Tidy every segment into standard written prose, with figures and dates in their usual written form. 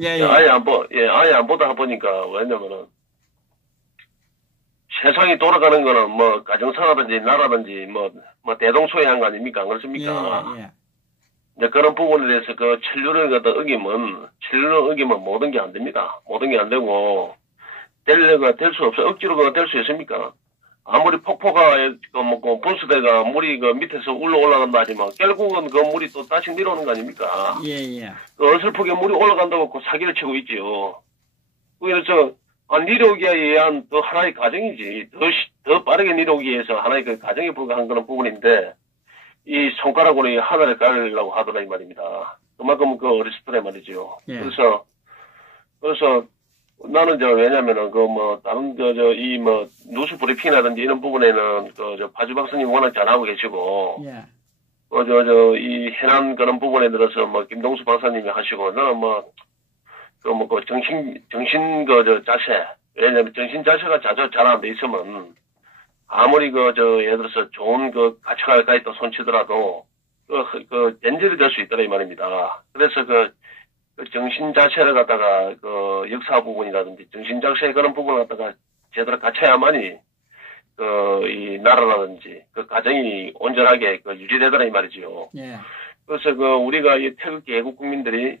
예, 예. 아예 안 보다 보니까, 왜냐면은, 세상이 돌아가는 거는 뭐, 가정사라든지, 나라든지, 뭐, 대동소이한 거 아닙니까? 안 그렇습니까? 예, 예. 이제 그런 부분에 대해서 그 천륜을 갖다 천륜을 어기면 모든 게 안 됩니다. 모든 게 안 되고, 될 수 없어. 억지로 그가 될 수 있습니까? 아무리 폭포가, 분수대가 물이 그 밑에서 올라간다 하지만, 결국은 그 물이 또 다시 내려오는 거 아닙니까? 예, 예. 그 어설프게 물이 올라간다고 그 사기를 치고 있지요. 그래서, 내려오기에 의한 또 하나의 과정이지. 더 빠르게 내려오기 위해서 하나의 그 과정에 불과한 그런 부분인데, 이 손가락으로 이 하늘을 가르려고 하더라 이 말입니다. 그만큼 그 어리스트래 말이죠. 예. 그래서 나는 왜냐면은 다른 뉴스 브리핑이라든지 이런 부분에는 바주 박사님 워낙 잘하고 계시고, 예. 이 해난 그런 부분에 들어서 김동수 박사님이 하시고, 나는 자세, 왜냐면 정신 자세가 잘 안 돼 있으면, 아무리 예를 들어서 좋은 가치가 있다 손치더라도, 변질이 될 수 있더라 이 말입니다. 그래서 정신 자체를 갖다가 역사 부분이라든지 정신 자체의 그런 부분을 갖다가 제대로 갖춰야만이 이 나라라든지 가정이 온전하게 유지되더라 이 말이지요. 예. 그래서 우리가 이 태극기 애국 국민들이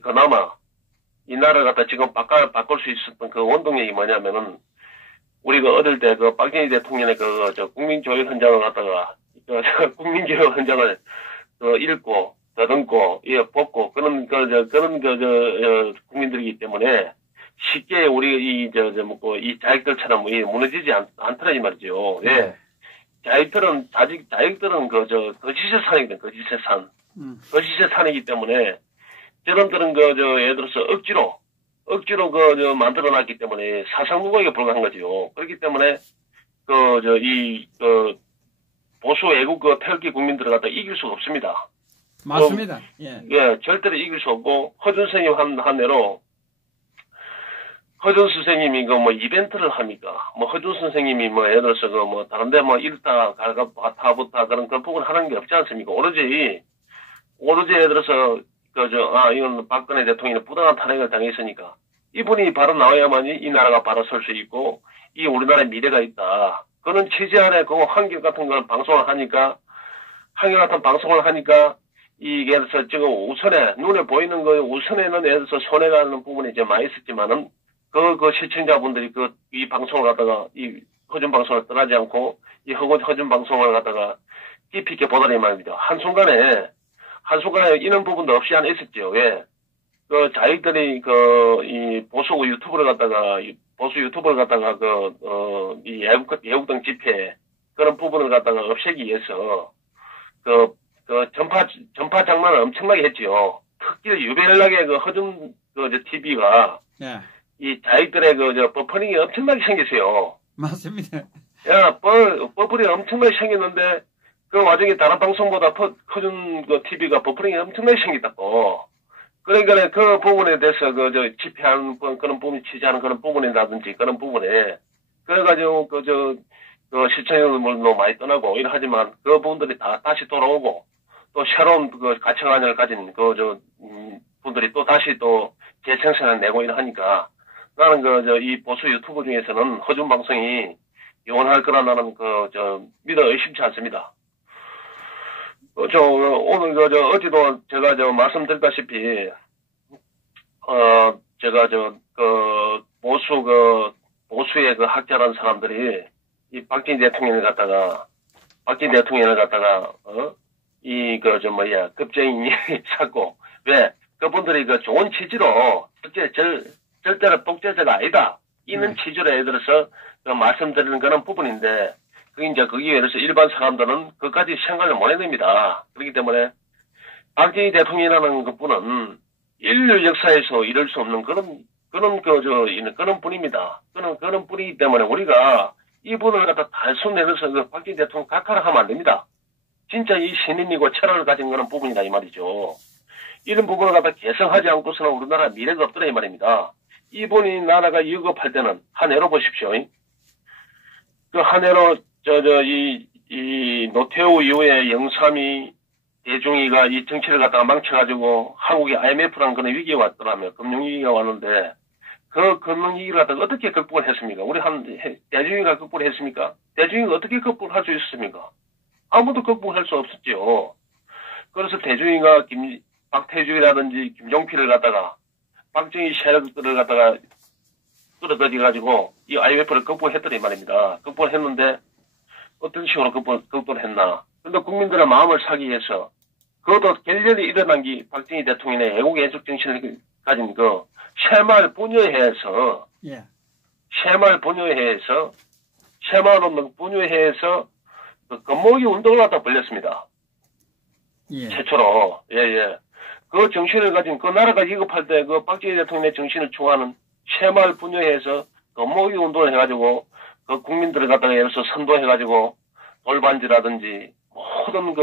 그나마 이 나라를 갖다 지금 바꿀 수 있었던 그 원동력이 뭐냐면은, 우리가 어릴 때 박정희 대통령의 국민교육 현장을 갖다가 국민교육 현장을 읽고 더듬고 뽑고 그런 국민들이기 때문에 쉽게 우리 이 자익들처럼 무너지지 않더라 이 말이죠. 예. 자익들은 거짓의 산이거든. 거짓의 산. 거짓의 산이기 때문에 저놈들은 예를 들어서 억지로 만들어놨기 때문에 사상무각에 불과한 거죠. 그렇기 때문에 보수 애국 태극기 국민들을 갖다 이길 수가 없습니다. 맞습니다. 예. 예, 절대로 이길 수 없고, 허준 선생님 한 대로, 허준 선생님이 이벤트를 합니까? 허준 선생님이 예를 들어서 다른데 일타, 타부타 그런 부분 하는 게 없지 않습니까? 오로지 예를 들어서, 이건 박근혜 대통령이 부당한 탄핵을 당했으니까, 이분이 바로 나와야만이 이 나라가 바로 설 수 있고, 이 우리나라의 미래가 있다. 그런 취지 안에 한결같은 걸 방송을 하니까, 이게 그래서 지금 눈에 보이는 우선에는 예를 들어서 손해가 는 부분이 이제 많이 있었지만은, 시청자분들이 이 방송을 갖다가, 이 허준 방송을 떠나지 않고, 이 허준 방송을 갖다가 깊이 있게 보더니 말입니다. 한순간에 이런 부분도 없이 하나 있었죠. 왜? 자기들이 이 보수 유튜브를 갖다가 이 애국당 집회, 그런 부분을 갖다가 없애기 위해서, 전파 장난을 엄청나게 했지요. 특히 유별나게 허준 TV가, 예. 이 자기들의 버퍼링이 엄청나게 생겼어요. 맞습니다. 야, 버퍼링이 엄청나게 생겼는데, 그 와중에 다른 방송보다 허준 TV가 버퍼링이 엄청나게 생겼다고. 그러니까 그 부분에 대해서 집회하는 그런 부분, 취재하는 그런 부분이라든지 그런 부분에, 그래가지고 시청자들도 많이 떠나고 이러하지만 그 부분들이 다 다시 돌아오고, 또 새로운 가치관을 가진 분들이 또 다시 재생산을 내고 이러하니까, 나는 이 보수 유튜브 중에서는 허준 방송이 영원할 거라 나는 믿어 의심치 않습니다. 오늘 어제도 제가 말씀드렸다시피, 제가 보수의 학자라는 사람들이 이 박정희 대통령을 갖다가 급쟁이 찾고, 왜? 그분들이 좋은 취지로, 절대로 독재자가 아니다. 이런 취지로 예를 들어서 말씀드리는 그런 부분인데, 거기에 예를 들어서 일반 사람들은 그까지 생각을 못 해냅니다. 그렇기 때문에, 박정희 대통령이라는 그분은 인류 역사에서 이룰 수 없는 그런 분입니다. 그런 분이기 때문에 우리가 이분을 갖다 단순 내려서 박정희 대통령 각하하면 안 됩니다. 진짜 이 신인이고 철학을 가진 그런 부분이다 이 말이죠. 이런 부분을 갖다 개성하지 않고서는 우리나라 미래가 없더라 이 말입니다. 이분이 나라가 위급할 때는 한 해로 보십시오. 한 해로 이 노태우 이후에 영삼이 대중이가 이 정치를 갖다가 망쳐가지고 한국에 IMF라는 그런 위기가 왔더라며. 금융위기가 왔는데 그 금융위기를 갖다가 어떻게 극복을 했습니까? 우리 대중이가 극복을 했습니까? 대중이가 어떻게 극복할 수 있었습니까? 아무도 극복할 수 없었죠. 그래서 대중이가 박태주라든지 김종필을 갖다가 박정희 세력들을 갖다가 끌어들여가지고 이 IMF를 극복했더니 말입니다. 극복을 했는데 어떤 식으로 극복을 했나. 그런데 국민들의 마음을 사기 위해서 그것도 결렬이 일어난 게 박정희 대통령의 애국 애적 정신을 가진 그 새마을 분여회에서 예. 새마을 분여회에서 그 건모기 운동을 갖다 벌렸습니다. 예. 최초로. 예. 그 정신을 가진 그 나라가 위급할 때 그 박정희 대통령의 정신을 추구하는 새마을 분여회에서 건모기 운동을 해가지고 그 국민들을 갖다가 예를 들어서 선도해가지고 돌반지라든지 모든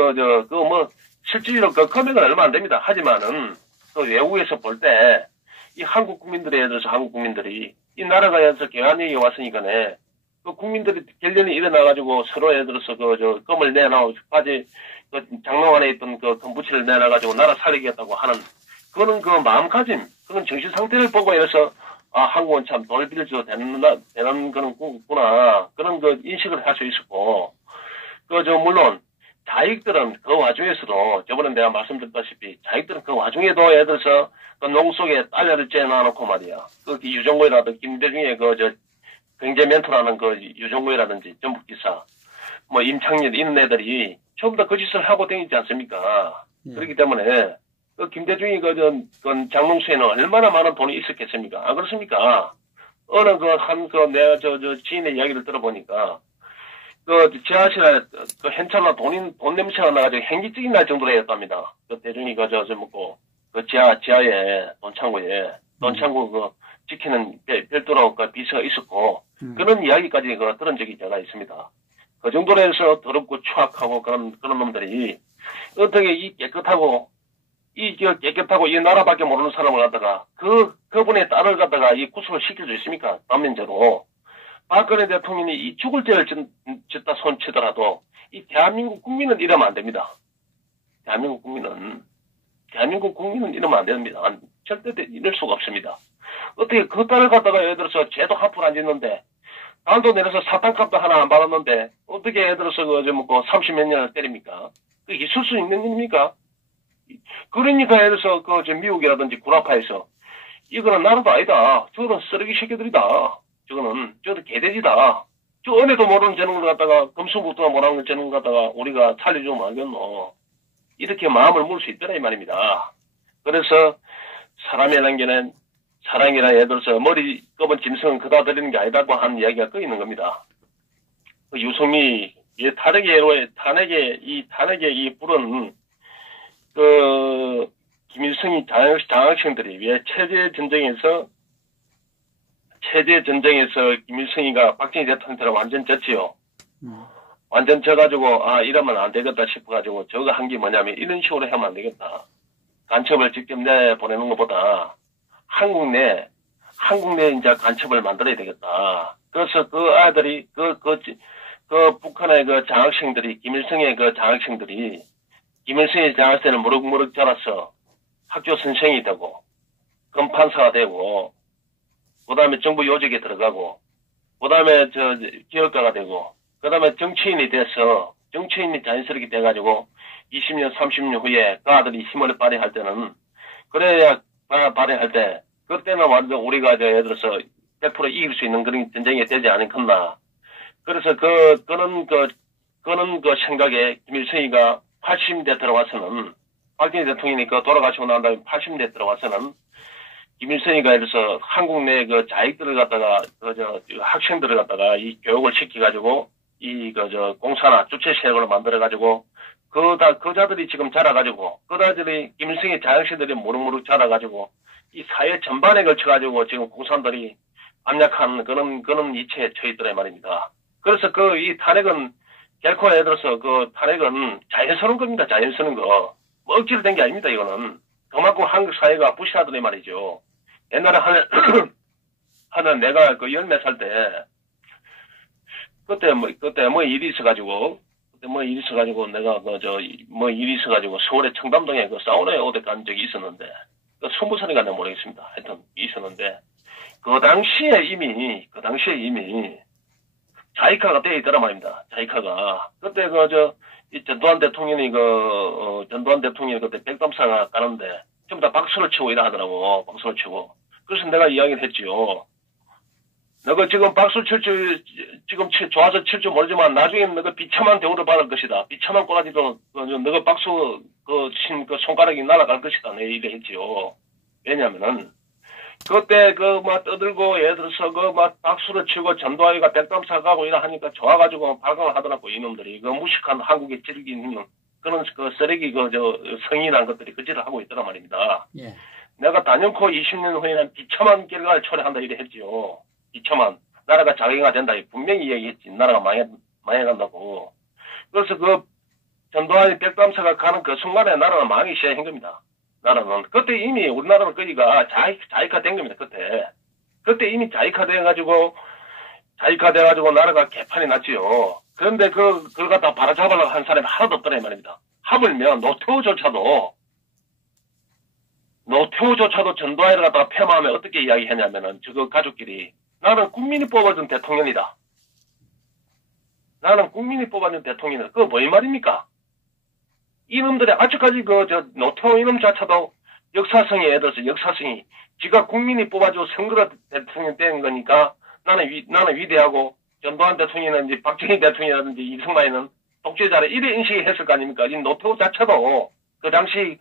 실질적으로 그 금액은 얼마 안 됩니다. 하지만은 그 외국에서 볼 때 이 한국 국민들에 대해서 한국 국민들이 이 나라가 예를 들어서 개헌이 왔으니까네 그 국민들이 결련이 일어나가지고 서로 예를 들어서 금을 내놔 바지 장롱 안에 있던 그 금부치를 내놔가지고 나라 살리겠다고 하는 그런 그 마음가짐 그런 정신 상태를 보고 해서 한국은 참 돈을 빌려줘도 되는 그런 구나 그런 그 인식을 할 수 있었고 물론 자익들은 그 와중에서도 저번에 내가 말씀드렸다시피 자익들은 그 와중에도 예를 들어서 그 농 속에 딸려를 째놔놓고 말이야. 그 유정구이라든지 김대중의 경제 멘토라는 그 유정구이라든지 전북지사 임창렬 이런 애들이 전부 다 그 짓을 하고 다니지 않습니까? 예. 그렇기 때문에 그 김대중이 그 장롱수에는 얼마나 많은 돈이 있었겠습니까? 안 그렇습니까? 어느 내가 지인의 이야기를 들어보니까 지하실에 현찰로 돈 냄새가 나가지고 현기증이 날 정도로 했답니다. 대중이 지하에 돈창고 지키는 별도로 비서가 있었고 그런 이야기까지 들은 적이 제가 있습니다. 그 정도로 해서 더럽고 추악하고 그런 놈들이 어떻게 이 깨끗하고 이 나라밖에 모르는 사람을 갖다가 그분의 딸을 갖다가 이 구속을 시킬 수 있습니까? 반면제로 박근혜 대통령이 이 죽을 죄를 짓다 손치더라도 이 대한민국 국민은 이러면 안 됩니다. 대한민국 국민은 이러면 안 됩니다. 절대 이럴 수가 없습니다. 어떻게 그 딸을 갖다가 예를 들어서 죄도 한 푼 안 짓는데 단도 내려서 사탕값도 하나 안 받았는데 어떻게 예를 들어서 30몇 년을 때립니까? 그게 있을 수 있는 일입니까? 그러니까 예를 들어서 미국이라든지 구라파에서 이거는 나라도 아니다. 저거는 쓰레기 새끼들이다. 저도 개돼지다. 저 은혜도 모르는 저런 걸 갖다가 금수부터가 모르는 저런 걸 갖다가 우리가 살려주면 알겠노. 이렇게 마음을 물 수 있더라 이 말입니다. 그래서 사람이라는 게는 사랑이라 예를 들어서 머리 검은 짐승은 그다 드리는 게 아니다고 하는 이야기가 껴 있는 겁니다. 그 유성이 탄핵의 이 불은 김일성이 장학생들이 왜 체제 전쟁에서 김일성이가 박정희 대통령처럼 완전 졌지요. 완전 져가지고 이러면 안 되겠다 싶어가지고 저거 한 게 뭐냐면 이런 식으로 하면 안 되겠다. 간첩을 직접 내보내는 것보다 한국 내 이제 간첩을 만들어야 되겠다. 그래서 그 아들이 북한의 장학생들이 김일성의 장학생들이 김일성의 장학생을 무럭무럭 자라서 학교 선생이 되고 검판사가 되고 그 다음에 정부 요직에 들어가고 그 다음에 기업가가 되고 그 다음에 정치인이 돼서 정치인이 자연스럽게 돼가지고 20년 30년 후에 그 아들이 힘을 발휘할 때는 그래야 발휘할 때 그때는 완전 우리가 예를 들어서 100% 이길 수 있는 그런 전쟁이 되지 않겠나. 그래서 그런 생각에 김일성이가 80대 들어와서는 박정희 대통령이 돌아가시고 난 다음에 80대 들어와서는 김일성이가 예를 들어서 한국 내 자익들을 갖다가 학생들을 갖다가 이 교육을 시켜가지고 공사나 주체 세력을 만들어가지고 그 자들이 지금 자라가지고 그 자들이 김일성의 자학생들이 무럭무럭 자라가지고 이 사회 전반에 걸쳐가지고 지금 공산들이 압력한 그런 이치에 처했더라 말입니다. 그래서 이 탄핵은 결코 예를 들어서 탄핵은 자연스러운 겁니다. 자연스러운 거. 억지로 된 게 아닙니다. 이거는. 그만큼 한국 사회가 부실하더니 말이죠. 옛날에 하는 내가 열몇 살 때 그때 일이 있어가지고 그때 뭐 일이 있어가지고 내가 뭐 일이 있어가지고 서울의 청담동에 그 사우나에 오래 간 적이 있었는데, 그 20살인가 내가 모르겠습니다. 하여튼 있었는데, 그 당시에 이미 자이카가 되어 있더라 말입니다. 자이카가. 그때 이 전두환 대통령이 전두환 대통령이 그때 백담사가 가는데, 전부 다 박수를 치고 이라 하더라고. 박수를 치고. 그래서 내가 이야기를 했지요. 너가 지금 박수 칠 줄, 지금 좋아서 칠 줄 모르지만 나중에 너가 비참한 대우를 받을 것이다. 비참한 꼬라지도, 너가 박수, 손가락이 날아갈 것이다. 내 얘기를 했지요. 왜냐면은, 그때 떠들고, 예를 들어서 박수를 치고 전두환이가 백담사 가고 이라 하니까 좋아가지고 발광을 하더라고, 이놈들이. 무식한 한국에 찌르기는 그런 쓰레기 성인한 것들이 그 짓을 하고 있더란 말입니다. 예. 내가 단연코 20년 후에는 비참한 결과를 초래한다 이래 했지요. 비참한. 나라가 자기가 된다. 분명히 이야기했지. 나라가 망해간다고. 그래서 전두환이 백담사가 가는 그 순간에 나라는 망하기 시작한 겁니다. 나라는. 그때 이미 우리나라는 거기가 자익화 된 겁니다. 그때 이미 자익화 돼가지고 나라가 개판이 났지요. 그런데 그걸 갖다 바로잡으려고 한 사람이 하나도 없더라 이 말입니다. 하물며 노태우조차도 전두환을 갖다가 폐마하면 어떻게 이야기했냐면은 가족끼리 나는 국민이 뽑아준 대통령이다. 그거 뭐이 말입니까? 이놈들이 아직까지 노태우 이놈조차도 역사성이 지가 국민이 뽑아줘 선거로 대통령 된 거니까 나는 위대하고 전두환 대통령이라든지 박정희 대통령이라든지 이승만이는 독재자를 이래 인식했을 거 아닙니까? 이 노태우 자체도 그 당시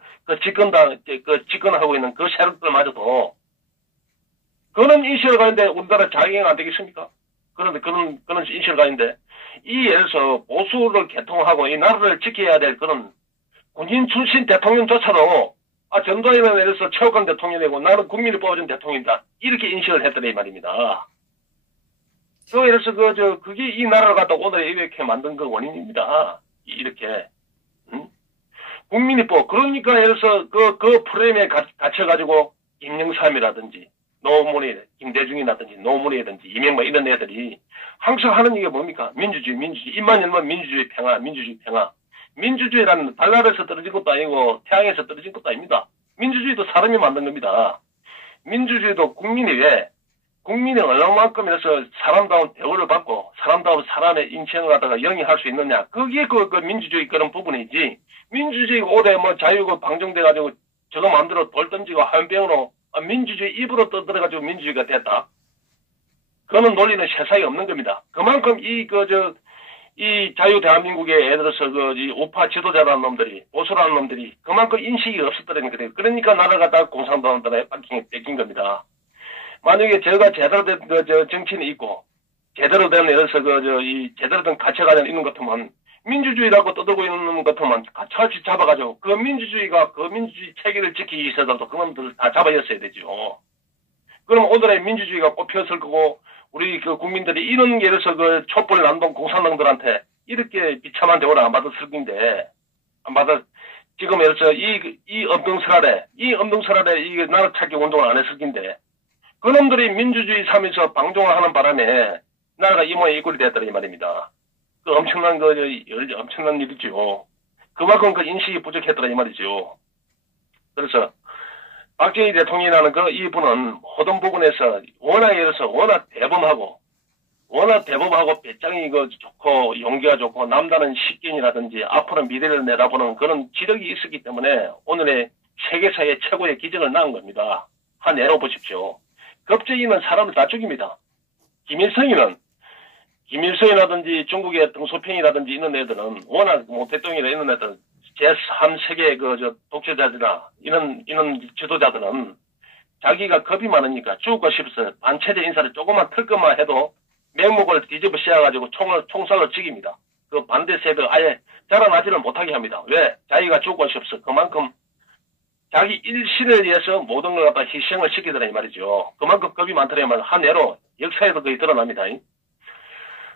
집권하고 있는 그 세력들마저도 그런 인식을 가는데 우리나라 자경이 안 되겠습니까? 그런데 그런 인식을 가는데 예를 들어서 보수를 개통하고 이 나라를 지켜야 될 그런 군인 출신 대통령조차도 전두환이는 예를 들어서 최욱강 대통령이고 나는 국민이 뽑아준 대통령이다. 이렇게 인식을 했더니 이 말입니다. 예를 들어서 그게 이 나라를 갖다 오늘 이렇게 만든 그 원인입니다. 이렇게. 국민이 그러니까 예를 들어서 그 프레임에 갇혀가지고 김영삼이라든지 노무현, 김대중이라든지 노무현이라든지 이명박 이런 애들이 항상 하는 얘기가 뭡니까? 민주주의. 입만 열면 민주주의 평화. 민주주의라는 달나라에서 떨어진 것도 아니고 태양에서 떨어진 것도 아닙니다. 민주주의도 사람이 만든 겁니다. 민주주의도 국민이 얼마만큼 해서 사람다운 대우를 받고 사람다운 사람의 인생을 갖다가 영위할 수 있느냐. 그게 그 민주주의 그런 부분이지. 민주주의가 오래 자유가 방정돼가지고 저거 마음대로 돌 던지고 화염병으로 민주주의 입으로 떠들어가지고 민주주의가 됐다. 그런 논리는 세상에 없는 겁니다. 그만큼 이 자유 대한민국에 예를 들어서 이 우파 지도자라는 놈들이, 보수라는 놈들이 그만큼 인식이 없었다는 거예요. 그러니까 나라를 갖다가 공산당들에 뺏긴 겁니다. 만약에 제가 제대로 된 정치인이 있고, 제대로 된 예를 들어서 제대로 된 가치가 있는 것 같으면, 민주주의라고 떠들고 있는 것 같으면 같이 잡아가지고, 그 민주주의 체계를 지키기 위해서도 그놈들 다 잡아였어야 되죠. 그럼 오늘의 민주주의가 꽃피었을 거고, 우리 국민들이 이런 예를 들어서 촛불 난동 공산당들한테 이렇게 비참한 대우를 안 받았을 건데, 지금 예를 들어서 이 엄동설 아래 이 나라 찾기 운동을 안 했을 건데, 그놈들이 민주주의 삼에서 방종을 하는 바람에 나라가 이 모양 이 꼴이 됐더라 이 말입니다. 엄청난 일이죠. 그만큼 인식이 부족했더라 이 말이죠. 그래서 박정희 대통령이라는 이분은 모든 부분에서 워낙 대범하고 배짱이 좋고 용기가 좋고 남다른 식견이라든지 앞으로 미래를 내다보는 그런 지력이 있었기 때문에 오늘의 세계사의 최고의 기적을 낳은 겁니다. 한 예로 보십시오. 겁쟁이는 사람을 다 죽입니다. 김일성이라든지 중국의 등소평이라든지 이런 애들은 워낙 대통령이나 이런 애들 제3세계 독재자들이나 이런 지도자들은 자기가 겁이 많으니까 죽고 싶어서 반체제 인사를 조금만 틀 것만 해도 맹목을 뒤집어 씌워가지고 총살로 죽입니다. 그 반대 세력 아예 자라나지를 못하게 합니다. 왜? 자기가 죽고 싶어서 그만큼 자기 일신을 위해서 모든 걸 갖다 희생을 시키더라 이 말이죠. 그만큼 겁이 많더라면 한 예로 역사에도 거의 드러납니다.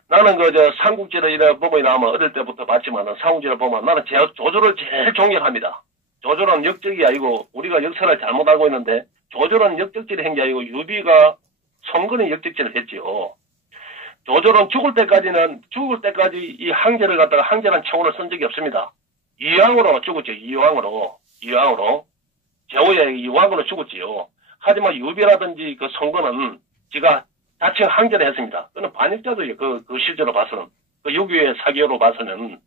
나는 삼국지를 이래 보면 나면 어릴 때부터 봤지만 삼국지를 보면 나는 조조를 제일 존경합니다. 조조는 역적이 아니고 우리가 역사를 잘못 알고 있는데 조조는 역적질을 한 게 아니고 유비가 송건의 역적질을 했지요. 조조는 죽을 때까지 이 항제를 갖다가 항제란 청원을 쓴 적이 없습니다. 이왕으로 죽었죠. 이왕으로. 제후의 이왕으로 죽었지요. 하지만 유비라든지 그 성건은 지가 자칭 항제를 했습니다. 그는 반역자도요. 그 실제로 봐서는. 그 6.25의 사기로 봐서는.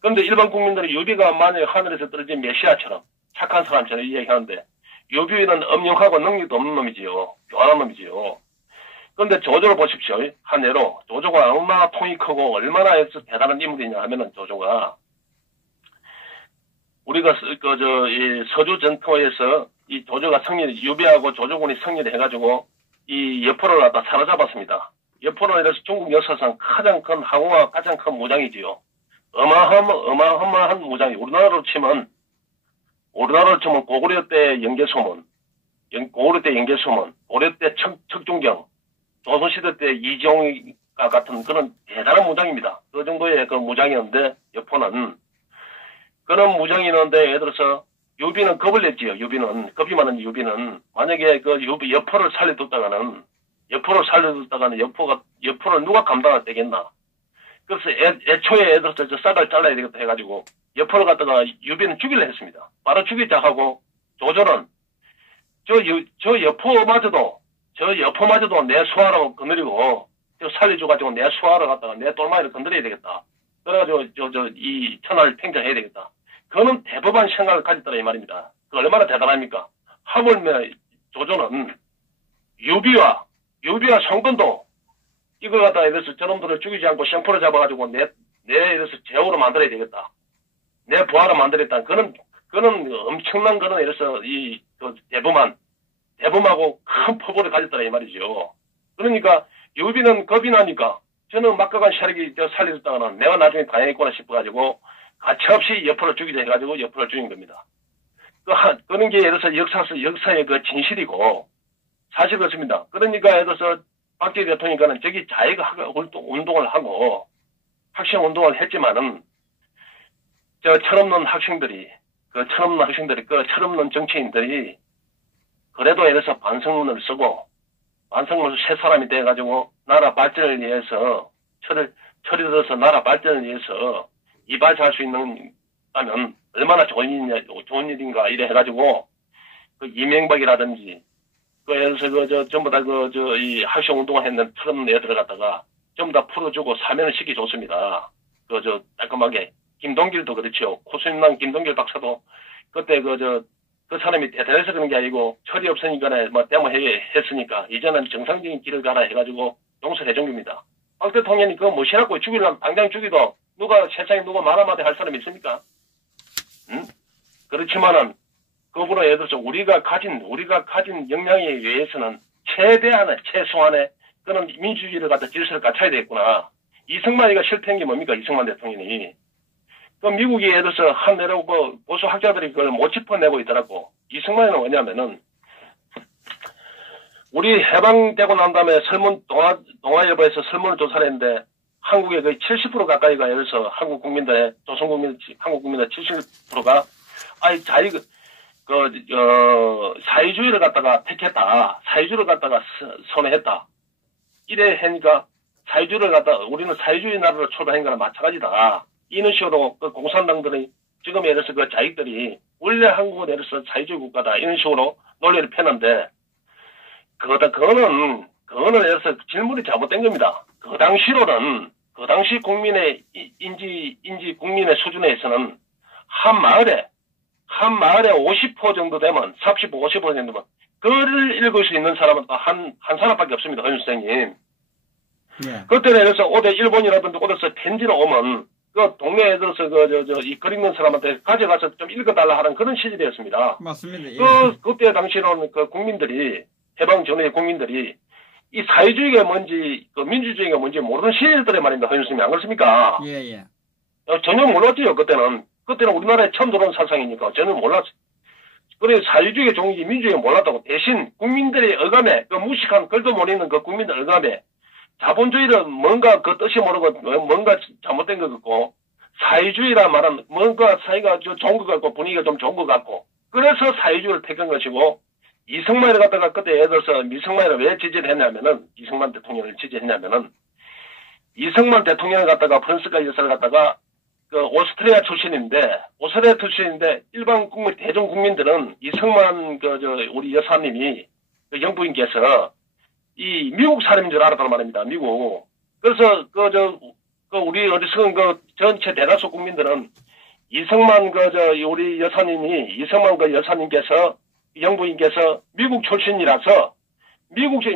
그런데 일반 국민들이 유비가 만약에 하늘에서 떨어진 메시아처럼 착한 사람처럼 이야기하는데 유비는 엄령하고 능력도 없는 놈이지요. 교활한 놈이지요. 그런데 조조를 보십시오. 한 예로 조조가 얼마나 통이 크고 얼마나 대단한 인물이냐 하면은 조조가 우리가 이 서주 전투에서 이 조조가 유비하고 조조군이 승리를 해가지고 이 여포를 갖다 사로잡았습니다. 여포는 이래서 중국 역사상 가장 큰 항우와 가장 큰 무장이지요. 어마어마한 무장이 우리나라로 치면 고구려 때 연개소문, 고구려 때 척중경, 조선시대 때 이종과 같은 그런 대단한 무장입니다. 그 정도의 그 무장이었는데 여포는 그런 무장이었는데 예를 들어서 유비는 겁을 냈지요. 겁이 많은 유비는 만약에 그 여포를 살려뒀다가는 여포를 누가 감당할 때겠나. 그래서 애초에 예를 들어서 싹을 잘라야 되겠다 해가지고 여포를 갖다가 유비는 죽이려 했습니다. 바로 죽이자 하고 조조는 저 여포마저도 내 수하라고 건드리고 살려줘가지고 내 수하러 갖다가 내 똘마이를 건드려야 되겠다. 그래가지고 이 천하를 팽창해야 되겠다. 그는 대법한 생각을 가졌더라 이 말입니다. 그 얼마나 대단합니까? 하물며 조조는 유비와 성건도 이걸 갖다가 이래서 저놈들을 죽이지 않고 생포를 잡아가지고 내 이래서 제후로 만들어야 되겠다. 내 부하로 만들었다. 그는 엄청난 거는 이래서 대범하고 큰 포부를 가졌더라 이 말이죠. 그러니까 유비는 겁이 나니까 저는 막강한 세력이 살려줬다가는 내가 나중에 당했구나 싶어가지고 가차없이 여포를 죽이자 해가지고 여포를 죽인 겁니다. 그런 게 예를 들어서 역사의 그 진실이고 사실 그렇습니다. 그러니까 예를 들어서 박정희 대통령과는 저기 자기가 운동을 하고 학생 운동을 했지만은 철없는 학생들이 철없는 정치인들이 그래도 예를 들어서 반성문을 쓰고 새 사람이 돼가지고 나라 발전을 위해서 철이 들어서 나라 발전을 위해서 이바지할 수 있다면 얼마나 좋은 일인가 이래 해가지고 그 이명박이라든지 그 예를 들어서 전부 다 이 학생 운동을 했는 철없는 애들을 갖다가 전부 다 풀어주고 사면을 시켜줬습니다. 깔끔하게 김동길도 그렇죠. 코수임당 김동길 박사도 그때 그 사람이 대단해서 그런 게 아니고 철이 없으니까 뭐 했으니까 이제는 정상적인 길을 가라 해가지고 용서를 해준 겁니다. 박 대통령이 그거 무시하고 죽이려면 당장 죽이도 세상에 누가 말 한마디 할 사람이 있습니까? 응? 그렇지만은 그거보다 예를 들어서 우리가 가진 역량에 의해서는 최소한의 그런 민주주의를 갖다 질서를 갖춰야 되겠구나. 이승만이가 실패한 게 뭡니까? 이승만 대통령이. 그 미국이 예를 들어서 한내라고 보수 학자들이 그걸 못 짚어내고 있더라고. 이승만은 뭐냐면은 우리 해방되고 난 다음에 동아일보에서 설문을 조사를 했는데 한국의 거의 70% 가까이가 예를 들어서 한국 국민들 70%가 사회주의를 갖다가 택했다. 사회주의를 갖다가 선호했다. 이래 하니까 우리는 사회주의 나라로 초래한 거나 마찬가지다. 이런 식으로 그 공산당들이 지금 예를 들어서 그 자기들이 원래 한국은 예를 들어서 사회주의 국가다. 이런 식으로 논리를 펴는데 그거는 예를 들어서 질문이 잘못된 겁니다. 그 당시 국민의 국민의 수준에서는 한 마을에 50% 정도 되면, 40%, 50% 정도 되면, 글을 읽을 수 있는 사람은 한 사람밖에 없습니다, 허윤 선생님. 예. 그때는 예를 들어서 어디 일본이라든지 어디서 편지를 오면, 그 동네에 들어서 이 글 읽는 사람한테 가져가서 좀 읽어달라 하는 그런 시절이었습니다. 맞습니다. 예. 그때 당시로는 해방 전후의 국민들이, 이 사회주의가 뭔지, 민주주의가 뭔지 모르는 시절들의 말입니다, 허윤 선생님. 안 그렇습니까? 예. 전혀 몰랐죠, 그때는 우리나라에 처음 들어온 사상이니까 전혀 몰랐어요. 그래서 사회주의의 종이지 민주주의가 몰랐다고. 대신 국민들의 억압에, 무식한 글도 모르는 그 국민들 억압에 자본주의를 뭔가 그 뜻이 모르고 뭔가 잘못된 것 같고, 사회주의라 말하면 뭔가 사회가 좀 좋은 것 같고 분위기가 좀 좋은 것 같고, 그래서 사회주의를 택한 것이고, 이승만을 갖다가 그때 예를 들어서 이승만 대통령을 지지했냐면은 이승만 대통령을 갖다가 프랑스가 여사를 갖다가 그 오스트리아 출신인데 일반 국민 대중 국민들은 이승만 우리 여사님이 그 영부인께서 이 미국 사람인 줄 알았단 말입니다. 미국. 그래서 우리 어리석은 전체 대다수 국민들은 이승만 우리 여사님이 이승만 여사님께서 영부인께서 미국 출신이라서 미국이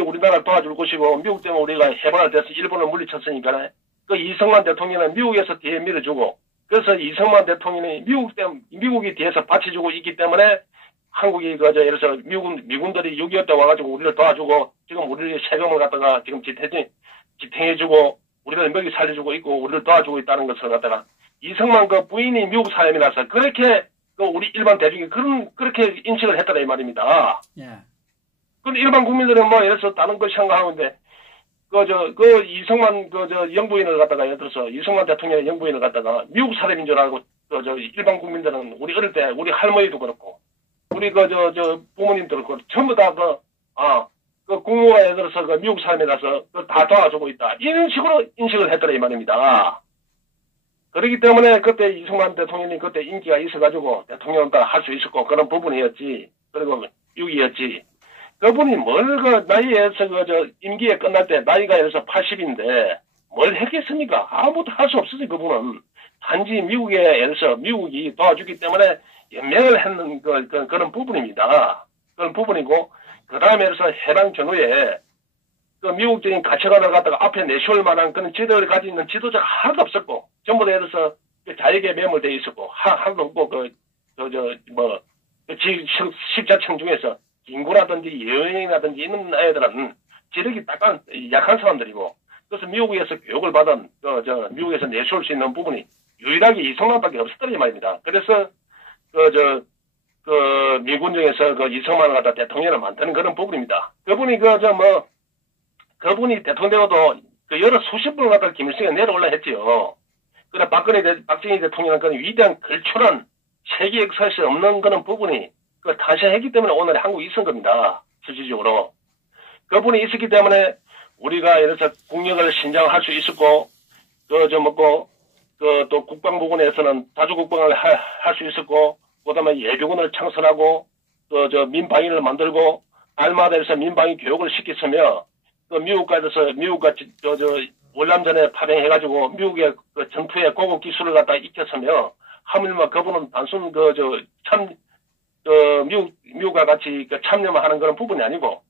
우리나라를 도와줄 것이고 미국 때문에 우리가 해방을 돼서 일본을 물리쳤으니까 그 이승만 대통령은 미국에서 뒤에 밀어주고 그래서 이승만 대통령이 미국이 뒤에서 받쳐주고 있기 때문에 한국이 예를 들어서 미군들이 6.25 때 와가지고 우리를 도와주고 지금 우리의 세금을 갖다가 지금 지탱해주고 우리를 먹이 살려주고 있고 우리를 도와주고 있다는 것을 갖다가 이승만 부인이 미국 사람이라서 그렇게 우리 일반 대중이 그렇게 인식을 했다라 이 말입니다. 근데 일반 국민들은 예를 들어서 다른 걸 생각하는데 이승만 영부인을 갖다가 예를 들어서 이승만 대통령의 영부인을 갖다가 미국 사람인 줄 알고 일반 국민들은 우리 어릴 때 우리 할머니도 그렇고 우리 부모님들 전부 다 국무가 예를 들어서 미국 사람이라서 다 도와주고 있다 이런 식으로 인식을 했더라 이 말입니다. 그렇기 때문에 그때 이승만 대통령이 그때 인기가 있어가지고 대통령은 다 할 수 있었고 그런 부분이었지. 그리고 6이었지. 그분이 나이에서 임기에 끝날 때 나이가 예서 80인데 뭘 했겠습니까? 아무것도 할 수 없었어요, 그분은. 단지 미국이 도와주기 때문에 연맹을 했는 그런 부분입니다. 그런 부분이고, 그 다음에 해방 전후에 미국적인 가치관을 갖다가 앞에 내세울 만한 그런 지도를 가지고 있는 지도자가 하나도 없었고, 전부 다 예를 들어서 자에게 매몰되어 있었고, 하나도 없고, 십자층 중에서 인구라든지 여행이라든지 이런 애들은 지력이 약한 사람들이고, 그래서 미국에서 교육을 받은, 미국에서 내세울 수 있는 부분이 유일하게 이승만밖에 없었다는 말입니다. 그래서, 미군 중에서 이승만을 갖다 대통령을 만드는 그런 부분입니다. 그분이 그분이 대통령도 여러 수십 분을 갖다 김일성에 내려올라 했지요. 그래, 박정희 대통령은 그런 위대한 걸출한 세계 역사에서 없는 그런 부분이 탄생했기 때문에 오늘 한국이 있은 겁니다. 실질적으로. 그분이 있었기 때문에 우리가 예를 들어서 국력을 신장할 수 있었고, 또 국방부군에서는 자주국방을 할 수 있었고, 그 다음에 예비군을 창설하고, 민방위를 만들고, 알마다에서 민방위 교육을 시켰으며, 미국같이, 월남전에 파병해가지고, 미국의 전투의 고급 기술을 갖다 익혔으며, 하물며 그분은 단순 미국과 같이 참여만 하는 그런 부분이 아니고,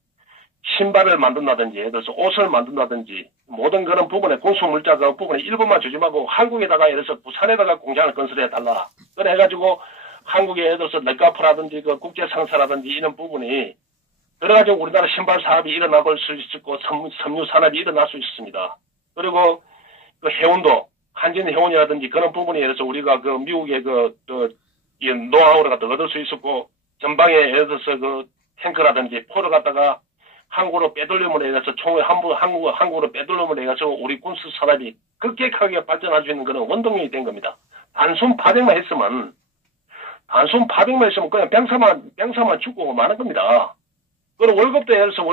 신발을 만든다든지, 예를 들어서 옷을 만든다든지, 모든 그런 부분에 공수물자 그 부분에 일부만 조심하고, 한국에다가 예를 들어서 부산에다가 공장을 건설해달라. 그래 해가지고, 한국에 예를 들어서 넷가프라든지 국제상사라든지 이런 부분이, 그래가지고 우리나라 신발 사업이 일어나볼 수 있었고, 섬유 산업이 일어날 수 있습니다. 그리고 해운도, 한진 해운이라든지 그런 부분에 예를 들어서 우리가 미국의 이 노하우를 갖다 얻을 수 있었고, 전방에 예를 들어서 탱크라든지 포를 갖다가 한국으로 빼돌림을 해서 총을 한국으로 빼돌림을 해서 우리 군수 산업이 급격하게 발전할 수 있는 그런 원동력이 된 겁니다. 단순 파병만 했으면 그냥 병사만 죽고 마는 겁니다. 그리고 월급도 예를 들어서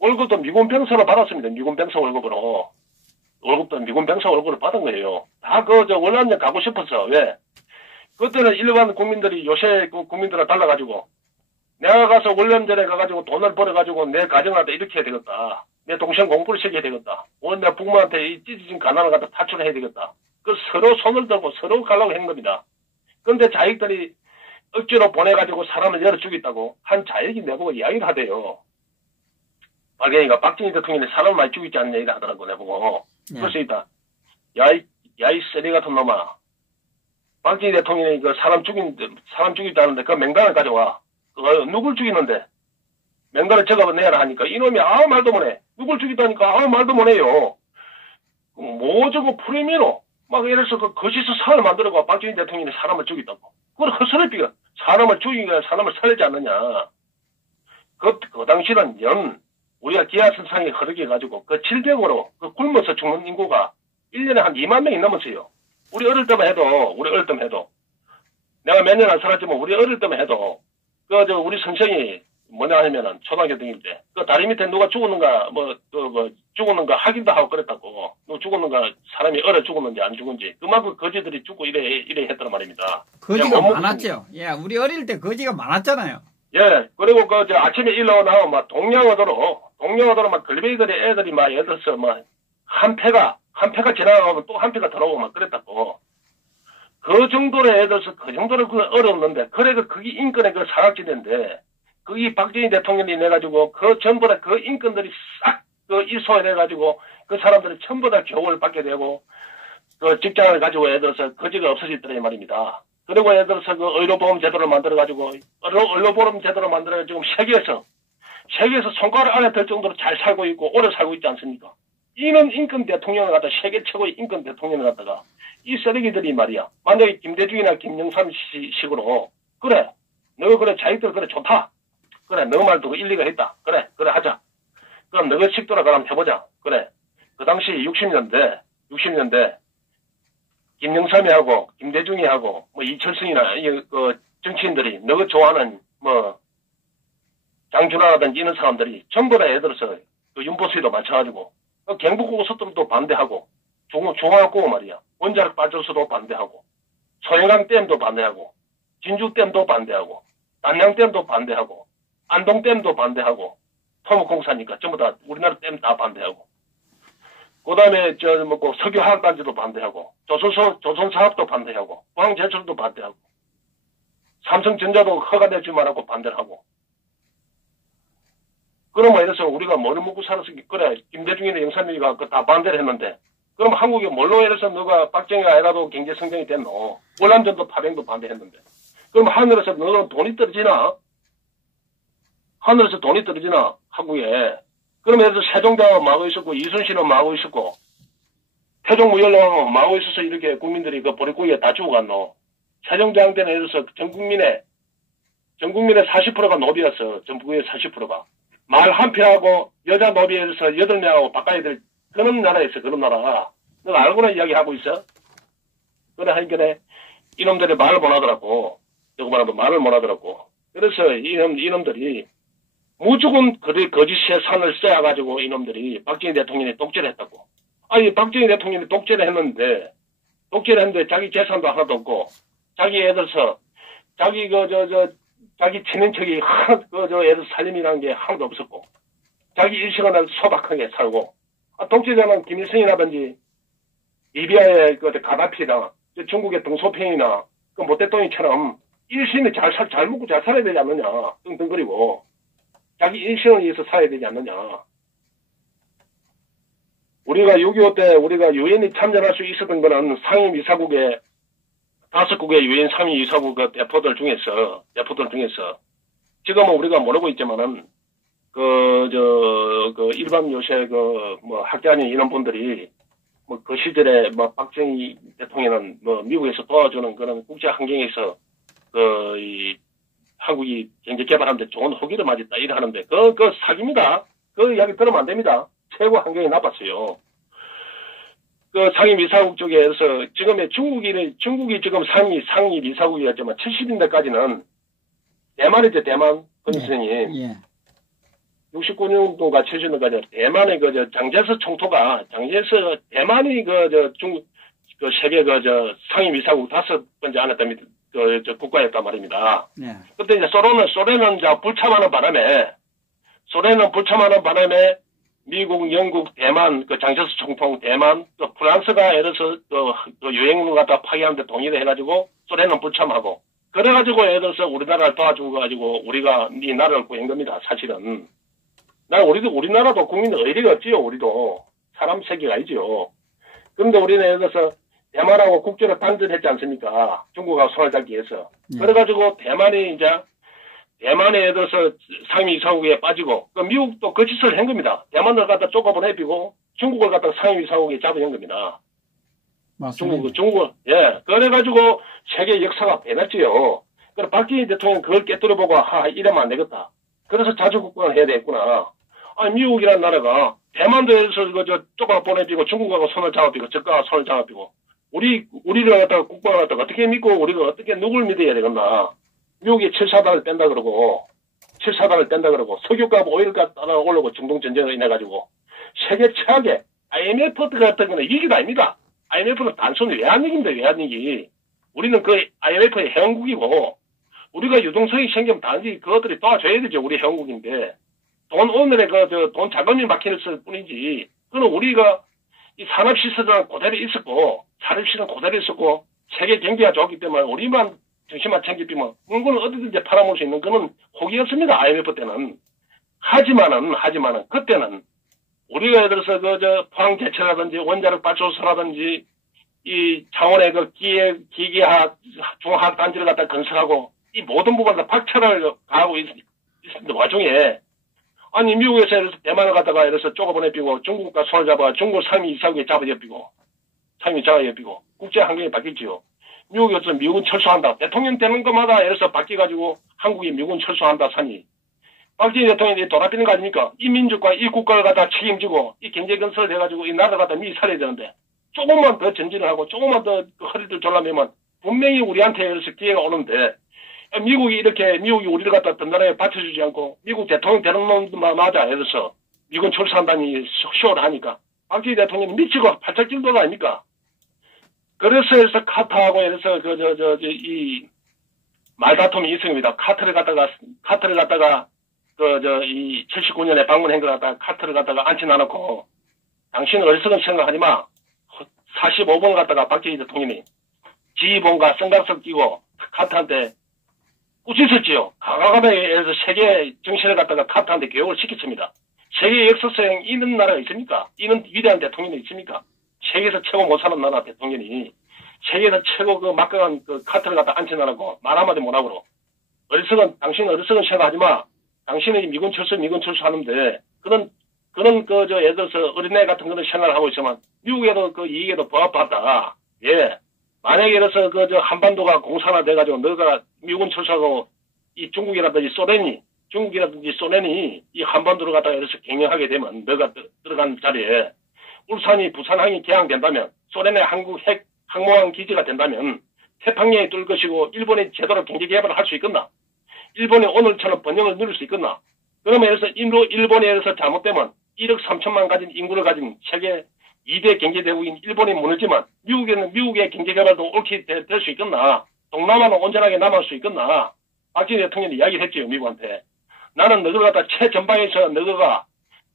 월급도 미군 병사로 받았습니다. 미군 병사 월급으로. 월급도 미군 병사 월급으로 받은 거예요. 다 월남전 가고 싶어서. 왜? 그때는 일반 국민들이 요새 국민들과 달라가지고, 내가 가서 월남전에 가가지고 돈을 벌어가지고 내 가정한테 이렇게 해야 되겠다. 내 동생 공부를 시켜야 되겠다. 오늘 내 부모한테 이 찢어진 가난을 갖다 탈출해야 되겠다. 서로 손을 들고 서로 가려고 한 겁니다. 그런데 자익들이 억지로 보내가지고 사람을 열어 죽였다고 한 자익이 내보고 이야기를 하대요. 박정희 대통령이 사람을 많이 죽이지 않는 얘기를 하더라고, 내보고. 그럴 수 있다. 야이 쓰레기 같은 놈아. 박정희 대통령이 사람 죽이다는데 그 명단을 가져와. 누굴 죽이는데? 명단을 적어내라 하니까 이놈이 아무 말도 못해. 누굴 죽이다니까 아무 말도 못해요. 뭐저거 프리미노. 예를 들어서 거시서 사을 만들어가 박정희 대통령이 사람을 죽였다고. 그걸 헛소리비가 사람을 죽이니까 사람을 살리지 않느냐. 그 당시는 우리가 기아선상에 흐르게 해가지고 700으로 굶어서 죽는 인구가 1년에 한 2만 명이 넘었어요. 우리 어릴 때만 해도. 내가 몇 년 안 살았지만 우리 어릴 때만 해도 우리 선생이 뭐냐 하면은 초등학교 다닐 때 그 다리 밑에 누가 죽었는가 죽었는가 확인도 하고 그랬다고. 누가 죽었는가 사람이 얼어 죽었는지 안 죽은지 그만큼 거지들이 죽고 이래 했단 말입니다. 거지가 많았죠. 예, 우리 어릴 때 거지가 많았잖아요. 예, 그리고 아침에 일어나고 막 동양어도로 막 걸베이들이 애들이 막 예를 들어서 막 한 패가 지나가면 또 한 패가 들어오고 막 그랬다고. 그 정도로 예를 들어서 그 정도로 어려웠는데 그래도 그게 인권의 그 사각지대인데 그게 박정희 대통령이 내가지고 그 전부 다 그 인권들이 싹 일소해내가지고 그 사람들이 전부 다 교육을 받게 되고 그 직장을 가지고 예를 들어서 거지가 없어지더니 말입니다. 그리고 예를 들어서 그 의료보험 제도를 만들어가지고 의료보험 제도를 만들어가지고 세계에서 손가락 안에 들 정도로 잘 살고 있고 오래 살고 있지 않습니까? 이는 인권 대통령을 갖다 세계 최고의 인권 대통령을 갖다가 이 쓰레기들이 말이야. 만약에 김대중이나 김영삼 식으로 그래 너 그래 자기들 그래 좋다. 그래 너 말도 일리가 있다. 그래 하자. 그럼 너가 식도라 그럼 해보자. 그래. 그 당시 60년대 김영삼이 하고 김대중이 하고 뭐 이철승이나 그 정치인들이 너가 좋아하는 뭐 장준하라든지 이런 사람들이 전부 다 애들어서 그 윤보수에도 맞춰가지고 그 경북고속도로도 반대하고 중화학고 말이야. 원자력 발전소도 반대하고 소영강댐도 반대하고 진주댐도 반대하고 단양댐도 반대하고 안동댐도 반대하고 토목공사니까 전부 다 우리나라 댐 다 반대하고 그 다음에 석유화학단지도 반대하고 조선사업도 반대하고 포항제철도 반대하고 삼성전자도 허가내지 말라고 반대를 하고 그러면 이래서 우리가 뭐를 먹고 살았을 그래 김대중이나 영삼이가 다 반대를 했는데 그럼 한국이 뭘로 이래서 너가 박정희가 아니라도 경제성장이 됐노? 월남전도 파병도 반대했는데 그럼 하늘에서 너는 돈이 떨어지나? 하늘에서 돈이 떨어지나? 한국에. 그러면 예를 들어서 세종대왕은 마고 있었고 이순신은 마고 있었고 태종무열왕은 마고 있어서 이렇게 국민들이 그 보릿고기에 다 죽어갔노? 세종대왕 때는 예를 들어서 전 국민의 40%가 노비였어. 전국의 40%가. 말 한 표하고 여자 노비에서 8명하고 바꿔야 될 그런 나라였어. 그런 나라가. 너가 알고나 이야기하고 있어? 그래 하니까 이놈들이 말을 못 하더라고. 누구 말하면 말을 못 하더라고. 그래서 이놈들이 무조건 거짓의 산을 쌓아가지고 이놈들이 박정희 대통령이 독재를 했다고. 아니 박정희 대통령이 독재를 했는데 자기 재산도 하나도 없고 자기 애들서 자기 자기 친인척이 애들 살림이라는 게 하나도 없었고 자기 일시간을 소박하게 살고 독재자는 김일성이라든지 리비아의 가다피나 중국의 등소평이나 그 모태똥이처럼 일심이 잘 먹고 잘 살아야 되지 않느냐 끙끙거리고 자기 일심을 위해서 살아야 되지 않느냐. 우리가 6.25 때 우리가 유엔이 참여할 수 있었던 거는 상임이사국의 5국의 유엔 상임이사국 대표들 중에서 지금은 우리가 모르고 있지만은 일반 요새 학자님 이런 분들이 그 시절에 박정희 대통령은 미국에서 도와주는 그런 국제 환경에서 이 한국이 경제 개발하는데 좋은 호기를 맞았다 이래 하는데 그 사기입니다. 그 이야기 들으면 안 됩니다. 최고 환경이 나빴어요. 그 상임이사국 쪽에서 중국이 지금 상임이사국이었지만 70년대까지는 대만이죠. 대만 권위선이 예. 69년도가 70년까지 대만의 장제스 총토가 대만이 세계 상임이사국 5번째 안에 듭니다. 국가였단 말입니다. 네. 그때 이제 소련은 불참하는 바람에 미국, 영국, 대만, 장제스 총통 대만, 또 프랑스가 예를 들어서 유행을 갖다 파괴하는데 동의를 해가지고 소련은 불참하고 그래가지고 예를 들어서 우리나라를 도와주고 우리가 이 나라를 구한 겁니다. 사실은. 우리나라도 국민의 의리가 없지요. 우리도 사람 세계가 아니죠. 그런데 우리는 예를 들어서 대만하고 국교를 단절했지 않습니까? 중국하고 손을 잡기 위해서. 그래가지고 대만에 예를 들어서 상임이사국에 빠지고, 미국도 그 짓을 한 겁니다. 대만을 갖다 쪼가보내비고, 중국을 갖다 상임이사국에 잡아낸 겁니다. 맞습니다. 중국을, 예. 그래가지고 세계 역사가 변했지요. 그래, 박정희 대통령 그걸 깨뜨려보고, 이러면 안 되겠다. 그래서 자주국방을 해야 되겠구나. 미국이라는 나라가 대만도 예를 들어서 쪼가보내비고, 중국하고 손을 잡아비고, 적가가 손을 잡아비고, 우리를 갖다가 국방을 갖다가 어떻게 믿고 우리가 어떻게 누굴 믿어야 되겠나. 미국이 7사단을 뺀다 그러고 7사단을 뗀다 그러고 석유값 오일값 따라 올라오고 중동전쟁을 인해가지고 세계 최악의 IMF 같은 거는 위기가 아닙니다. IMF는 단순히 외환위기입니다. 외환위기. 우리는 그 IMF의 회원국이고 우리가 유동성이 생기면 단지 그것들이 도와줘야 되죠. 우리 회원국인데 오늘의 돈 자금이 막힐 뿐이지. 그는 우리가 이 산업시설은 그대로 있었고 사립시설은 그대로 있었고 세계 경제가 좋기 때문에 우리만 정신만 챙기면 물건을 어디든지 팔아먹을 수 있는 그는 호기였습니다. IMF 때는. 하지만은 그때는 우리가 예를 들어서 포항제철라든지 원자력 발전소라든지 이 창원의 기계학 중화학 단지를 갖다 건설하고 이 모든 부분을 다 박차를 가하고 있는 와중에 아니 미국에서 예를 들어서 대만을 갖다가 예를 들어서 쪼가보내비고 중국과 손을 잡아 중국 상위 이사국에 잡아잡히고 국제 환경이 바뀌지요. 미국이 어떤 미국은 철수한다. 대통령 되는 것마다 예를 들어서 바뀌어가지고 한국이 미국은 철수한다 사니. 박정희 대통령이 돌아비는 거 아닙니까? 이 민족과 이 국가를 갖다 책임지고 이 경제 건설을 해가지고 이 나라를 갖다 미리 살려야 되는데 조금만 더 전진을 하고 조금만 더 허리를 졸라매면 분명히 우리한테 예를 들어서 기회가 오는데 미국이 우리를 갖다 든든하게 받쳐주지 않고 미국 대통령 되는 놈마다 예를 들어서 미군 철수한다니 쇼를 하니까 박정희 대통령이 미치고 팔짝질도 아닙니까? 그래서 카타하고 예를 들어서 이 말다툼이 있습니다. 카트를 갖다가 이 79년에 방문한 걸 갖다가 카트를 갖다가 앉혀 놔놓고 당신은 어리석은 생각하지 마. 45번 갖다가 박정희 대통령이 지휘봉과 선각석 끼고 카트한테 꾸짖었지요. 과감하게 세계 정신을 갖다가 카트한테 교육을 시켰습니다. 세계 역사상 이런 나라가 있습니까? 이런 위대한 대통령이 있습니까? 세계에서 최고 못 사는 나라 대통령이 세계에서 최고 그 막강한 그 카트를 갖다 앉혀놔놓고 말 한마디 못하고 당신은 어리석은 생각하지 마. 당신이 미군 철수 하는데 그런 예를 들어서 어린애 같은 그런 생각을 하고 있으면 미국에도 그 이익에도 부합하다. 예. 만약에 예를 들어서 한반도가 공산화돼가지고 너가 미군 철수하고 이 중국이라든지 소련이 이 한반도를 갖다가 예를 들어서 경영하게 되면 너가 들어간 자리에 울산이 부산항이 개항된다면 소련의 한국 항모항 기지가 된다면 태평양이 뚫을 것이고 일본이 제대로 경제 개발을 할 수 있겠나? 일본이 오늘처럼 번영을 누릴 수 있겠나? 그러면 예를 들어서 일본에 대해서 잘못되면 1억 3천만 가진 인구를 가진 세계 2대 경제대국인 일본이 무너지면 미국의 경제개발도 옳게 될 수 있겠나? 동남아는 온전하게 남을 수 있겠나? 박정희 대통령이 이야기를 했죠, 미국한테. 나는 너희를 갖다 최전방에서 너희가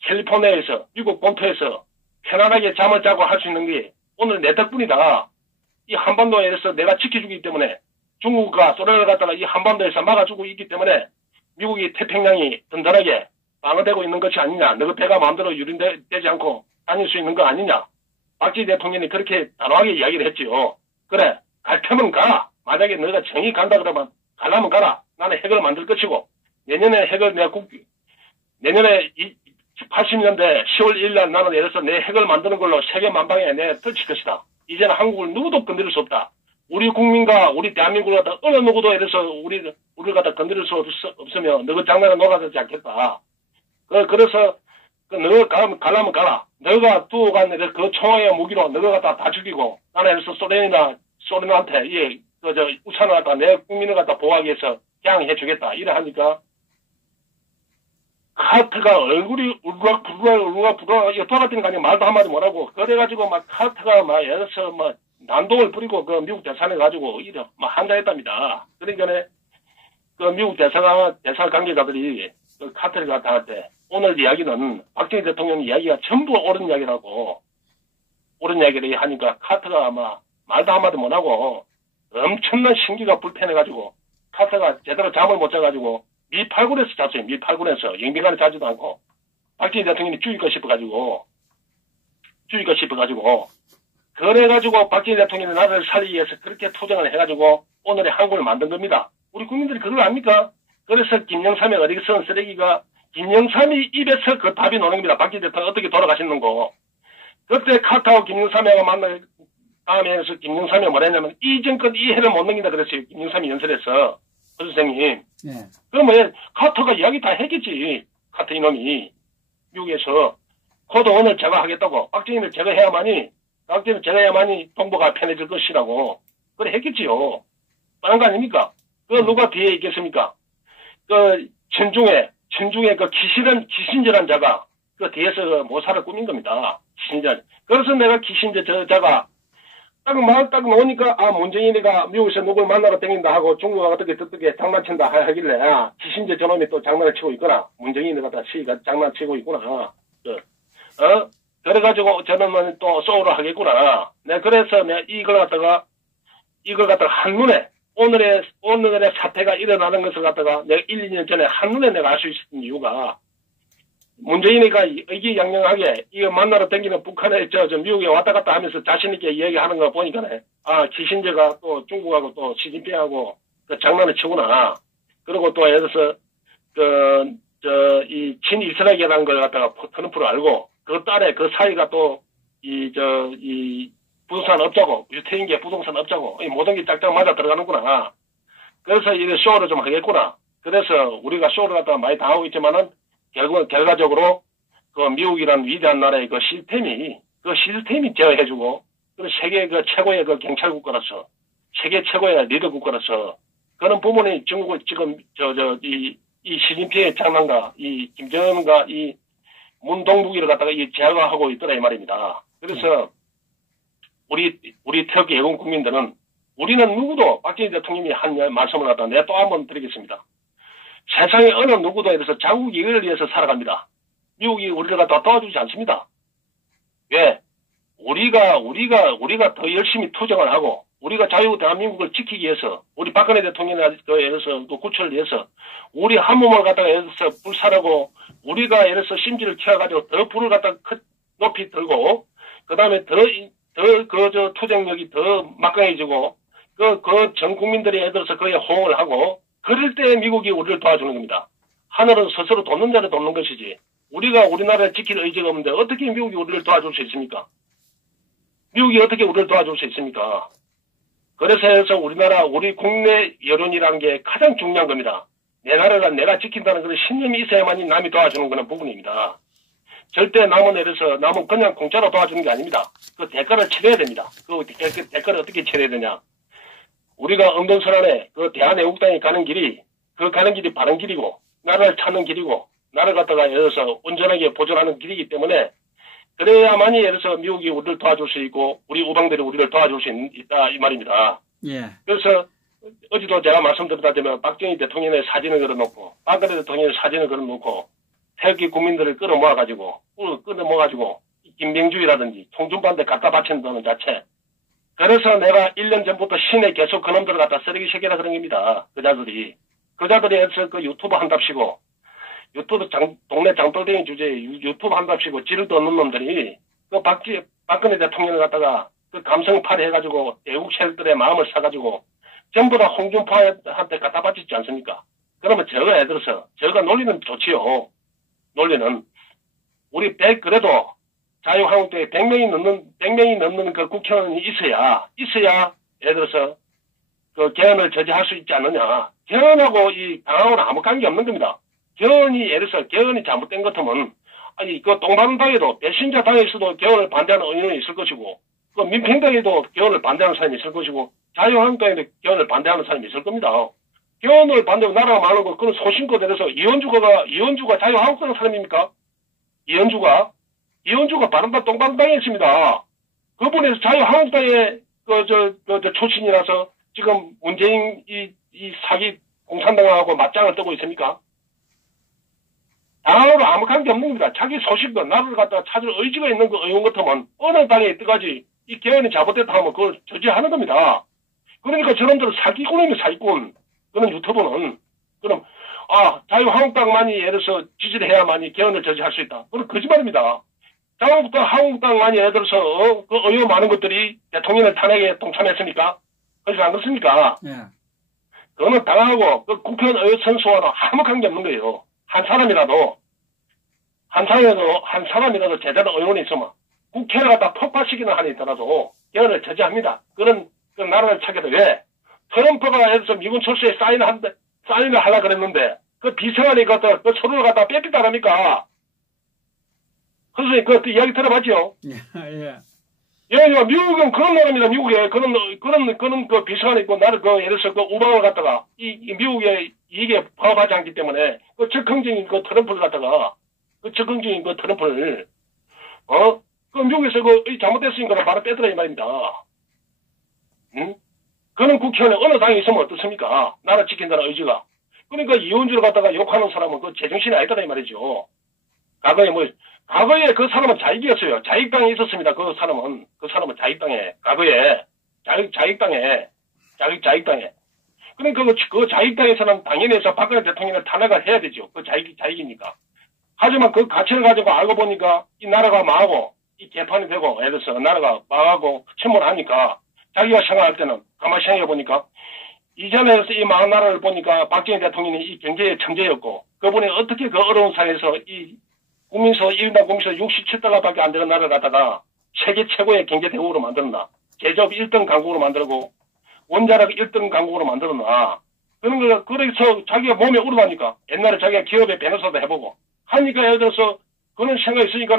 캘리포니아에서 미국 본토에서 편안하게 잠을 자고 할 수 있는 게 오늘 내 덕분이다. 이 한반도에 대해서 내가 지켜주기 때문에 중국과 소련을 갖다가 이 한반도에서 막아주고 있기 때문에 미국이 태평양이 든든하게 방어되고 있는 것이 아니냐. 너희 배가 마음대로 유린되지 않고 다닐 수 있는 거 아니냐. 박정희 대통령이 그렇게 단호하게 이야기를 했지요. 그래, 갈 테면 가라. 만약에 너희가 정이 간다 그러면 가려면 가라. 나는 핵을 만들 것이고 내년에 80년대 10월 1일 날 나는 예를 들어서 내 핵을 만드는 걸로 세계 만방에 내 떨칠 것이다. 이제는 한국을 누구도 건드릴 수 없다. 우리 국민과 우리 대한민국을 갖다 어느 누구도 예를 들어서 우리를 갖다 건드릴 수 없으며 너희 장난을 놀아주지 않겠다. 그래서 너가 가려면 가라. 너가 두고 간 그 총알의 무기로 너가 갖다 다 죽이고 나는 예를 들어서 소련한테 우산을 갖다 내 국민을 갖다 보호하기 위해서 그냥 해주겠다. 이래 하니까 카트가 얼굴이 울락불락 이거 돌아다니는 거 아니야. 말도 한마디 못하고 그래가지고 막 카트가 막 예를 들어서 막 난동을 부리고 그 미국 대사관에 가지고 이래 막 한가했답니다. 그러니까 그 미국 대사 관계자들이 그 카트를 갖다 할 때 오늘 이야기는 박정희 대통령 이야기가 전부 옳은 이야기를 하니까 카트가 아마 말도 한마디 못하고 엄청난 신기가 불편해가지고 카트가 제대로 잠을 못 자가지고 밀팔군에서 잤어요. 밀팔군에서 영빈관에 자지도 않고 박정희 대통령이 죽일까 싶어가지고 그래가지고 박정희 대통령이 나라를 살리기 위해서 그렇게 투쟁을 해가지고 오늘의 한국을 만든 겁니다. 우리 국민들이 그걸 압니까? 그래서 김영삼의 어리석은 쓰레기가 김영삼이 입에서 그 답이 나오는 겁니다. 박정희 대통령 어떻게 돌아가시는 거. 그때 카타하고 김영삼이하고 만난 다음에 해서 김영삼이 뭐라 했냐면 이 정권 이 해를 못 넘긴다 그랬어요. 김영삼이 연설에서. 그 선생님. 네. 그러면 카터가 이야기 다 했겠지. 카터 이놈이. 미국에서. 고도원을 제거하겠다고. 박정희를 제거해야만이 동북아 편해질 것이라고. 그래 했겠지요. 뻔한 거 아닙니까? 그 누가 뒤에 있겠습니까? 그 천중에 그 기신제란 자가 그 뒤에서 그 모사를 꾸민 겁니다. 기신제. 그래서 내가 기신제 저 자가 딱 나오니까, 문재인이가 미국에서 누굴 만나러 다닌다 하고 중국가 어떻게 장난친다 하길래, 기신제 저놈이 또 장난을 치고 있구나. 문재인이 갖다 시가 장난치고 있구나. 그래가지고 저놈은 또 소우를 하겠구나. 그래서 내가 이걸 갖다가 한눈에, 오늘의 사태가 일어나는 것을 갖다가 내가 1, 2년 전에 한눈에 내가 알 수 있었던 이유가, 문재인이가 의기양양하게 이거 만나러 다니는 북한에 미국에 왔다 갔다 하면서 자신있게 얘기하는 거 보니까네, 기신제가 또 중국하고 또 시진핑하고 그 장난을 치구나. 그리고 또 예를 들어서 이 친이스라엘이라는 걸 갖다가 트럼프를 알고 그 딸에 그 사이가 또 이 부동산 업자고 유태인계 부동산 업자고 이 모든 게 짝짝 맞아 들어가는구나. 그래서 이게 쇼를 좀 하겠구나. 그래서 우리가 쇼를 갖다가 많이 당하고 있지만은 결과적으로 그 미국이라는 위대한 나라의 그 시스템이 제어해주고 그 세계 그 최고의 그 경찰 국가로서 세계 최고의 리더 국가로서 그런 부분이 중국을 지금 이 시진핑의 장난과 이 김정은과 이 문동북이를 갖다가 이 제어하고 있더라 이 말입니다. 그래서 우리 태극기 애국 국민들은 우리는 누구도 박정희 대통령이 한 말씀을 갖다 내가 또 한 번 드리겠습니다. 세상에 어느 누구도 해서 자국 이익을 위해서 살아갑니다. 미국이 우리를 갖다 도와주지 않습니다. 왜? 우리가 더 열심히 투쟁을 하고, 우리가 자유 대한민국을 지키기 위해서, 우리 박근혜 대통령에 대해서 또 구출을 위해서, 우리 한 몸을 갖다가 예를 들어서 불사르고, 우리가 예를 들어서 심지를 키워가지고 더 불을 갖다가 높이 들고, 그 다음에 투쟁력이 더 막강해지고, 전 국민들이 예를 들어서 그에 호응을 하고, 그럴 때 미국이 우리를 도와주는 겁니다. 하늘은 스스로 돕는 자를 돕는 것이지. 우리가 우리나라를 지킬 의지가 없는데 어떻게 미국이 우리를 도와줄 수 있습니까? 미국이 어떻게 우리를 도와줄 수 있습니까? 그래서 우리 국내 여론이라는 게 가장 중요한 겁니다. 내 나라를 내가 지킨다는 그런 신념이 있어야만이 남이 도와주는 그런 부분입니다. 절대 남은 그냥 공짜로 도와주는 게 아닙니다. 그 대가를 치러야 됩니다. 그 대가를 어떻게 치러야 되냐? 우리가 엄동설안에 그 대한애국당이 가는 길이 바른 길이고, 나라를 찾는 길이고, 나라를 갖다가 예를 들어서 온전하게 보존하는 길이기 때문에, 그래야만이 예를 들어서 미국이 우리를 도와줄 수 있고, 우리 우방들이 우리를 도와줄 수 있다, 이 말입니다. 예. 그래서, 어제도 제가 말씀드렸다면, 박정희 대통령의 사진을 걸어놓고, 박근혜 대통령의 사진을 걸어놓고, 태극기 국민들을 끌어모아가지고, 김명주의라든지, 총준반대 갖다 바친다는 자체, 그래서 내가 1년 전부터 시내 계속 그놈들을 갖다 쓰레기 새끼라 그런 겁니다. 그 자들이 해서 그 유튜브 한답시고, 동네 장돌댕이 주제에 유튜브 한답시고, 질도 없는 놈들이, 박근혜 대통령을 갖다가 그 감성파리 해가지고, 애국 세력들의 마음을 사가지고, 전부 다 홍준표한테 갖다 바치지 않습니까? 그러면 저가 논리는 좋지요. 논리는. 그래도, 자유한국당에 100명이 넘는 그 국회의원이 있어야, 예를 들어서, 그 개헌을 저지할 수 있지 않느냐. 개헌하고 이 당하고는 아무 관계 없는 겁니다. 예를 들어서 개헌이 잘못된 것 같으면, 그 동방당에도, 배신자 당에서도 개헌을 반대하는 의원이 있을 것이고, 그 민평당에도 개헌을 반대하는 사람이 있을 것이고, 자유한국당에도 개헌을 반대하는 사람이 있을 겁니다. 개헌을 반대하고 나라가 많은 거, 그건 소신껏 대해서 이현주가 자유한국당 사람입니까? 이현주가 바른당 동방당에 있습니다. 그분에서 자유한국당의 출신이라서 지금 문재인 이 사기 공산당하고 맞짱을 뜨고 있습니까? 당하고는 아무 관계 없는 겁니다. 자기 소신껏 나라를 갖다가 찾을 의지가 있는 그 의원 같으면 어느 당에 뜨가지 이 개헌이 잘못됐다 하면 그걸 저지하는 겁니다. 그러니까 저놈들은 사기꾼입니다. 사기꾼. 그런 유튜브는. 그럼 자유한국당만이 예를 들어서 지지를 해야만이 개헌을 저지할 수 있다. 그건 거짓말입니다. 한국당만이 예를 들어서 그 의원 많은 것들이 대통령을 탄핵에 동참했습니까? 그래서 안 그렇습니까? 예. 그거는 당하고 그 국회의원 의원 선수와는 아무 관계 없는 거예요. 한 사람이라도 제대로 의원이 있으면 국회를 갖다 폭파시키는 한이 있더라도 개헌을 저지합니다. 그런 나라를 찾게 돼. 왜? 트럼프가 예를 들어서 미군 철수에 사인을 하려고 그랬는데 그 비서관이 그 서류를 갖다 뺏기다 합니까? 선생님, 그 이야기 들어봤죠? 예. 예, 미국은 그런 나라입니다. 미국에 그런 그 비서관이 있고 나를 예를 들어서 우방을 갖다가 이 미국에 이게 파업하지 않기 때문에 그 적극적인 그 트럼프를 갖다가 그 적극적인 그 트럼프를 그 미국에서 잘못됐으니까 바로 빼더라 이 말입니다. 응? 그런 국회의원에 어느 당에 있으면 어떻습니까? 나라 지킨다는 의지가. 그러니까 이혼주를 갖다가 욕하는 사람은 그 제정신이 아니더라 이 말이죠. 과거에 그 사람은 자익이었어요. 자익당에 있었습니다. 그 사람은 자익당에, 과거에, 자익당에. 그러니까 그 자익당에서는 당연히 박근혜 대통령을 탄핵을 해야 되죠. 그 자익이니까. 하지만 그 가치를 가지고 알고 보니까 이 나라가 망하고, 이 개판이 되고, 예를 들어서 나라가 망하고, 침몰하니까, 자기가 생각할 때는 가만히 생각해 보니까, 이전에 이 망한 나라를 보니까 박정희 대통령이 이 경제의 천재였고, 그분이 어떻게 그 어려운 상황에서 이 국민소 1인당 국민소 67달러밖에 안 되는 나라를 갖다가 세계 최고의 경제 대국으로 만들었나. 제조업 1등 강국으로 만들고 원자력 1등 강국으로 만들었나. 그런 걸 그래서 자기가 몸에 우러나니까 옛날에 자기가 기업의 변호사도 해보고 하니까 예를 들어서 그런 생각이 있으니까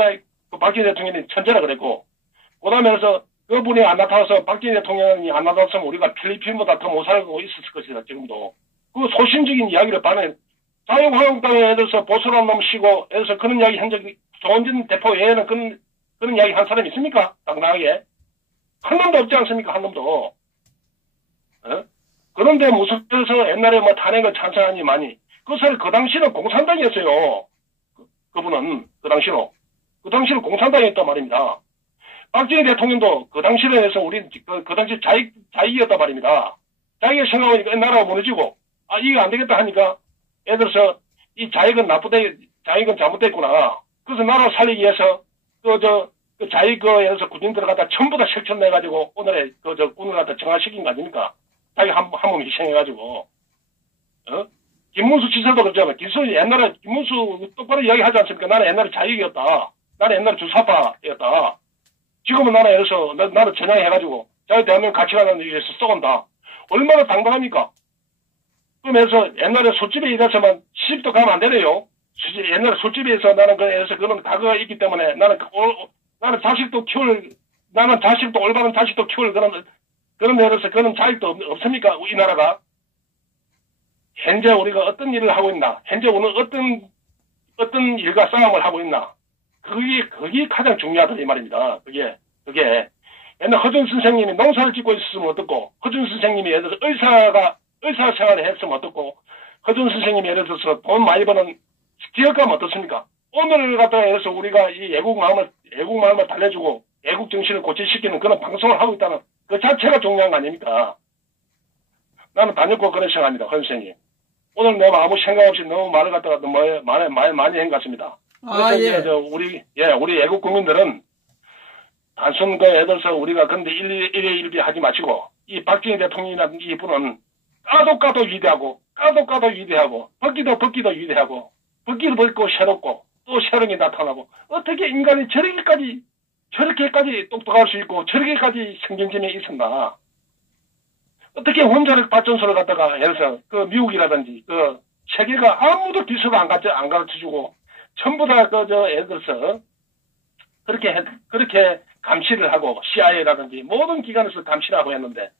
그 박정희 대통령이 천재라 그랬고 그다음에 그래서 그분이 안 나타나서 박정희 대통령이 안 나타났으면 우리가 필리핀보다 더 못 살고 있었을 것이다 지금도. 그 소신적인 이야기를 반해 자유한국당에 예를 들어서 보수란 놈 쉬고, 예를 들어서 그런 이야기 한 적이, 조원진 대표 외에는 그런 이야기 한 사람이 있습니까? 당당하게. 한 놈도 없지 않습니까? 한 놈도. 그런데 무섭해서 옛날에 탄핵을 찬성하니 많이. 그 사람 그 당시는 공산당이었어요. 그분은, 그 당시는 공산당이었단 말입니다. 박정희 대통령도 그 당시에 해서 그 당시 자익이었단 말입니다. 자기가 생각하니까 나라가 무너지고, 이게 안 되겠다 하니까, 예를 들어서, 이 자익은 자익은 잘못됐구나. 그래서 나라를 살리기 위해서, 자익, 예를 들어서 군인들을 갖다 전부 다 실천내가지고, 오늘의, 군을 갖다 정화시킨 거 아닙니까? 자기 한 몸 희생해가지고. 김문수 지사도 그러잖아요. 옛날에 김문수 똑바로 이야기하지 않습니까? 나는 옛날에 자익이었다. 나는 옛날에 주사파였다. 지금은 나는 예를 들어서, 나는 전향해가지고, 자기 대한민국 가치관을 위해서 쏘간다. 얼마나 당당합니까? 그러면서 옛날에 술집에 일해서만 시집도 가면 안 되네요. 옛날에 술집에서 나는 그런 과거가 있기 때문에 나는 자식도 올바른 자식도 키울 그런 데서 그런 자식도 없습니까? 이 나라가. 현재 우리가 어떤 일을 하고 있나? 현재 오늘 어떤 일과 싸움을 하고 있나? 그게 가장 중요하다 이 말입니다. 그게. 옛날 허준 선생님이 농사를 짓고 있었으면 어떻고, 허준 선생님이 예를 들어서 의사 생활을 했으면 어떻고, 허준 선생님이 예를 들어서 돈 많이 버는 기업 가면 어떻습니까? 오늘 갖다가 해서 우리가 이 애국 마음을 달래주고, 애국 정신을 고취시키는 그런 방송을 하고 있다는 그 자체가 중요한 거 아닙니까? 나는 단연코 그런 생각합니다, 허 선생님. 오늘 내가 아무 생각 없이 너무 말을 갖다가 너무 많이 한 것 같습니다. 그래서 우리 애국 국민들은 단순 예를 들어서 우리가 근데 일비 하지 마시고, 이 박정희 대통령이라는 이 분은 까도 위대하고, 벗기도 위대하고, 벗기도 벗고 새롭고, 또 새로운 게 나타나고, 어떻게 인간이 저렇게까지 똑똑할 수 있고, 저렇게까지 성경점에 있었나. 어떻게 원자력 발전소를 갖다가, 예를 들어서, 미국이라든지, 세계가 아무도 기술을 안 가르쳐주고, 전부 다, 예를 들어서, 그렇게 감시를 하고, CIA라든지, 모든 기관에서 감시를 하고 했는데,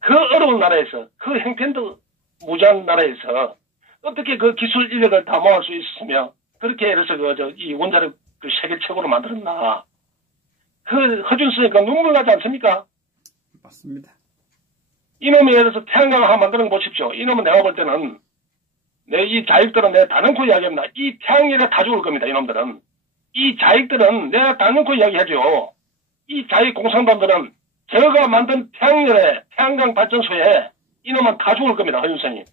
그 어려운 나라에서, 그 형편도 무지한 나라에서, 어떻게 그 기술 인력을 다 모을 수 있었으며, 그렇게 예를 들어서 이 원자력 세계 최고로 만들었나. 허준 쓰니까 눈물 나지 않습니까? 맞습니다. 이놈이 예를 들어서 태양광을 한번 만드는 거 보십시오. 이놈은 내가 볼 때는, 이 자익들은 내가 단언코 이야기합니다. 이 태양열에 다 죽을 겁니다, 이놈들은. 이 자익들은 내가 단언코 이야기하죠. 이 자익 공산당들은 저가 만든 태양광 발전소에 이놈은 다 죽을 겁니다, 허 선생님.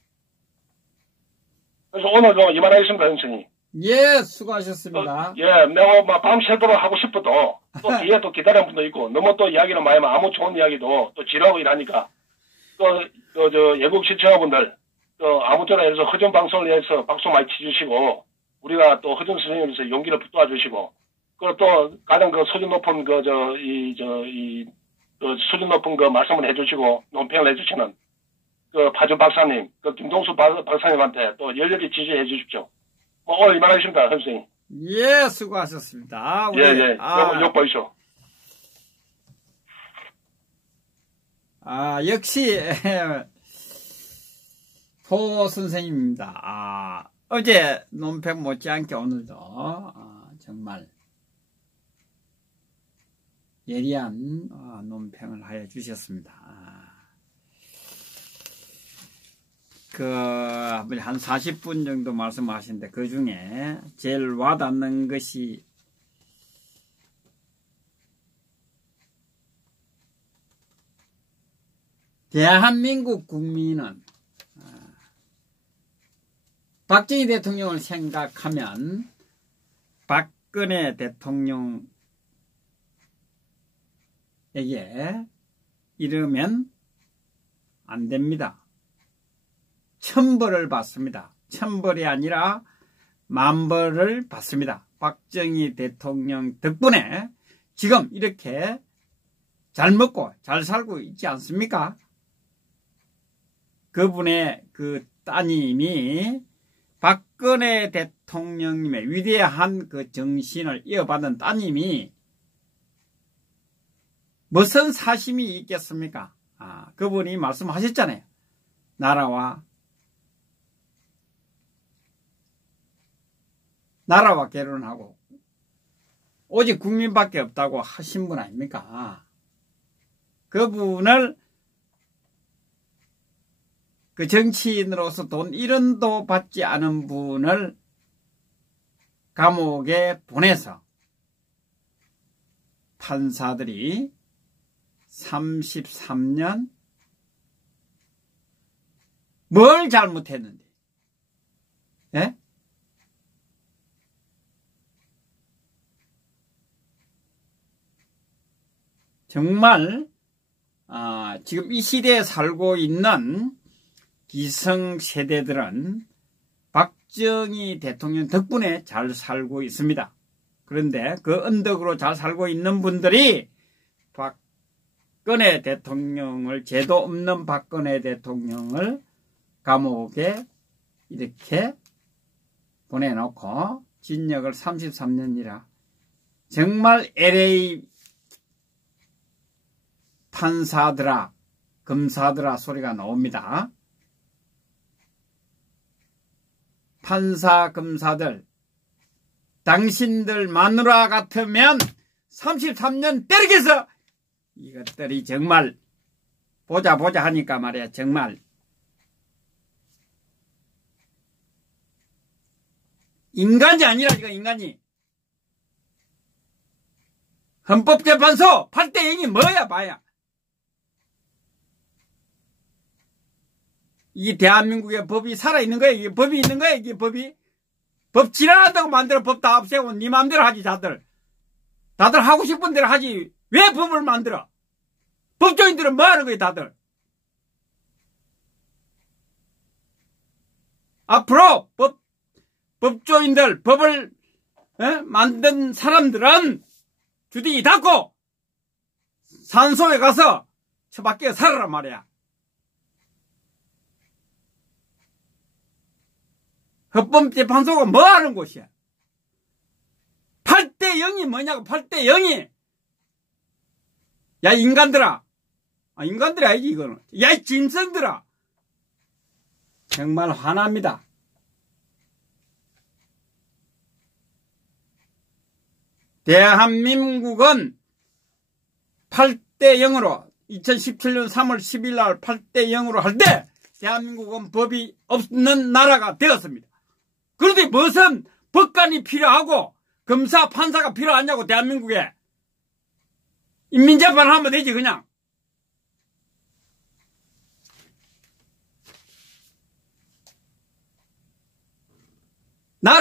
그래서 오늘 이만하겠습니다, 허 선생님. 예, 수고하셨습니다. 내가 밤새도록 하고 싶어도 또 뒤에 또 기다리는 분도 있고 너무 또 이야기를 많이 하면 아무 좋은 이야기도 또 지루하고 이러니까 외국 시청자분들 아무쪼록 해서 허준 방송을 위해서 박수 많이 치주시고 우리가 또 허준 선생님께서 용기를 북돋아주시고 그리고 또 가장 수준 높은 수준 높은 말씀을 해주시고 논평을 해주시는 파주 박사님, 김동수 박사님한테 또 열렬히 지지해 주십시오. 오늘 이만하겠습니다, 선생님. 예, 수고하셨습니다. 욕 보이소. 역시 호 선생님입니다. 어제 논평 못지않게 오늘도 정말 예리한 논평을 하여 주셨습니다. 한 40분 정도 말씀하시는데 그 중에 제일 와닿는 것이 대한민국 국민은 박정희 대통령을 생각하면 박근혜 대통령에게 이르면 안 됩니다. 천벌을 받습니다. 천벌이 아니라 만벌을 받습니다. 박정희 대통령 덕분에 지금 이렇게 잘 먹고 잘 살고 있지 않습니까? 그분의 그 따님이 박근혜 대통령님의 위대한 그 정신을 이어받은 따님이 무슨 사심이 있겠습니까? 그분이 말씀하셨잖아요. 나라와 결혼하고 오직 국민밖에 없다고 하신 분 아닙니까? 그분을 그 정치인으로서 돈 1원도 받지 않은 분을 감옥에 보내서 판사들이 33년 뭘 잘못했는데, 예? 정말 지금 이 시대에 살고 있는 기성세대들은 박정희 대통령 덕분에 잘 살고 있습니다. 그런데 그 언덕으로 잘 살고 있는 분들이 박근혜 대통령을, 제도 없는 박근혜 대통령을 감옥에 이렇게 보내놓고 징역을 33년이라 정말 LA 판사들아, 검사들아 소리가 나옵니다. 판사, 검사들, 당신들 마누라 같으면 33년 때리겠어! 이것들이 정말 보자 하니까 말이야. 정말 인간이 아니라 지금 인간이. 헌법재판소 8대 0이 뭐야 봐야. 이 대한민국의 법이 살아있는 거야? 이게 법이 있는 거야? 이게 법이? 법 지랄한다고 만들어 법 다 없애고 니 마음대로 하지 다들 하고 싶은 대로 하지. 왜 법을 만들어? 법조인들은 뭐 하는 거야 다들? 앞으로 법조인들, 법을 만든 사람들은 주둥이 닫고 산소에 가서 처박혀 살아라 말이야. 헌법재판소가 뭐 하는 곳이야? 8대 0이 뭐냐고, 8대 0이. 야, 인간들아. 인간들이 아니지, 이거는. 야, 이 짐승들아. 정말 화납니다. 대한민국은 8대 0으로 2017년 3월 10일 날 8대 0으로 할 때 대한민국은 법이 없는 나라가 되었습니다. 그런데 무슨 법관이 필요하고 검사, 판사가 필요하냐고 대한민국에. 인민재판을 하면 되지 그냥.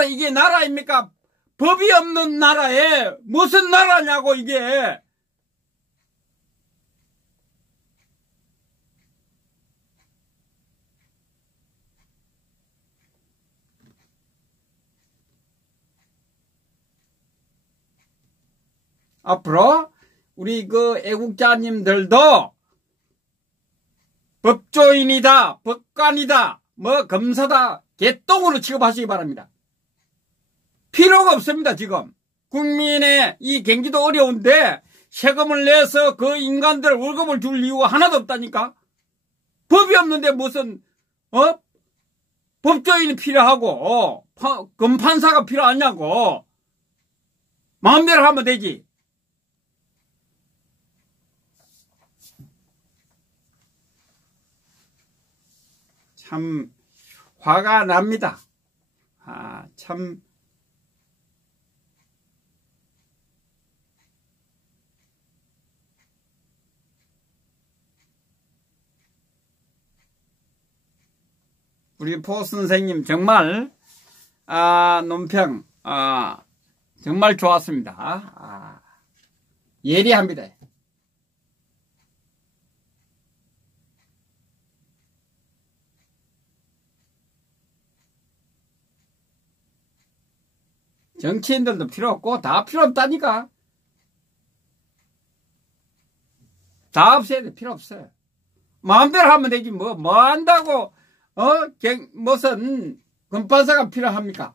이게 나라입니까? 법이 없는 나라에 무슨 나라냐고 이게. 앞으로 우리 그 애국자님들도 법조인이다, 법관이다, 뭐 검사다, 개똥으로 취급하시기 바랍니다. 필요가 없습니다. 지금 국민의 이 경기도 어려운데 세금을 내서 그 인간들 월급을 줄 이유가 하나도 없다니까. 법이 없는데 무슨 법조인이 필요하고 검판사가 필요하냐고. 마음대로 하면 되지. 참 화가 납니다. 참 우리 포 선생님 정말 논평 정말 좋았습니다. 예리합니다. 정치인들도 필요 없고 다 필요 없다니까. 다 없애야 돼. 필요 없어요. 마음대로 하면 되지 뭐 한다고 무슨 검판사가 필요합니까?